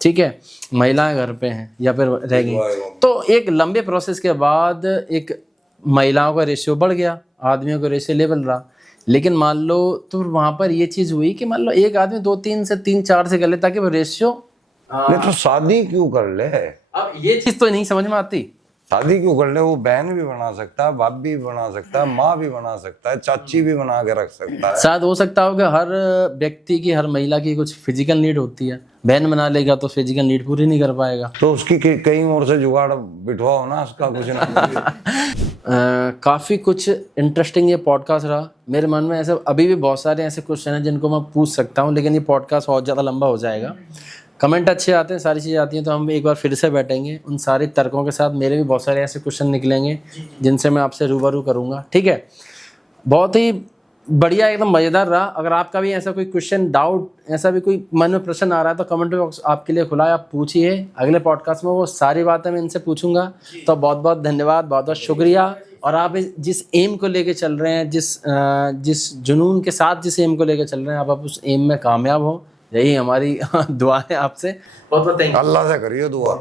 ठीक है, महिलाएं घर पे हैं या फिर रह गई, तो एक लंबे प्रोसेस के बाद एक महिलाओं का रेशियो बढ़ गया, आदमियों का रेशियो लेवल रहा। लेकिन मान लो तो वहाँ पर ये चीज़ हुई कि मान लो एक आदमी 2-3 से 3-4 से कर ले, ताकि वो रेशियो। नहीं तो शादी क्यों कर ले? अब ये चीज़ तो नहीं समझ में आती, शादी क्यों कर ले? वो बहन भी बना सकता है, भाभी भी बना सकता है, माँ भी बना सकता है, चाची भी बना के रख सकता है। शायद हो सकता हो कि हर व्यक्ति की, हर महिला की कुछ फिजिकल नीड होती है, बहन बना लेगा तो फिजिकल नीड पूरी नहीं कर पाएगा, तो उसकी कहीं और से जुगाड़ बिठवाओ ना, उसका कुछ ना। काफ़ी कुछ इंटरेस्टिंग ये पॉडकास्ट रहा। मेरे मन में ऐसे अभी भी बहुत सारे ऐसे क्वेश्चन हैं जिनको मैं पूछ सकता हूँ, लेकिन ये पॉडकास्ट बहुत ज़्यादा लंबा हो जाएगा। कमेंट अच्छे आते हैं, सारी चीज़ें आती हैं, तो हम एक बार फिर से बैठेंगे, उन सारे तर्कों के साथ मेरे भी बहुत सारे ऐसे क्वेश्चन निकलेंगे जिनसे मैं आपसे रूबरू करूँगा, ठीक है। बहुत ही बढ़िया, एकदम मज़ेदार रहा। अगर आपका भी ऐसा कोई क्वेश्चन, डाउट, ऐसा भी कोई मन में प्रश्न आ रहा है तो कमेंट बॉक्स आपके लिए खुला है, आप पूछिए। अगले पॉडकास्ट में वो सारी बातें मैं इनसे पूछूंगा। तो बहुत बहुत धन्यवाद, बहुत बहुत शुक्रिया। और आप जिस एम को लेके चल रहे हैं, जिस जुनून के साथ जिस एम को लेके चल रहे हैं, आप उस एम में कामयाब हो, यही हमारी दुआ है आपसे। बहुत बहुत थैंक यू। अल्लाह से करिए दुआ।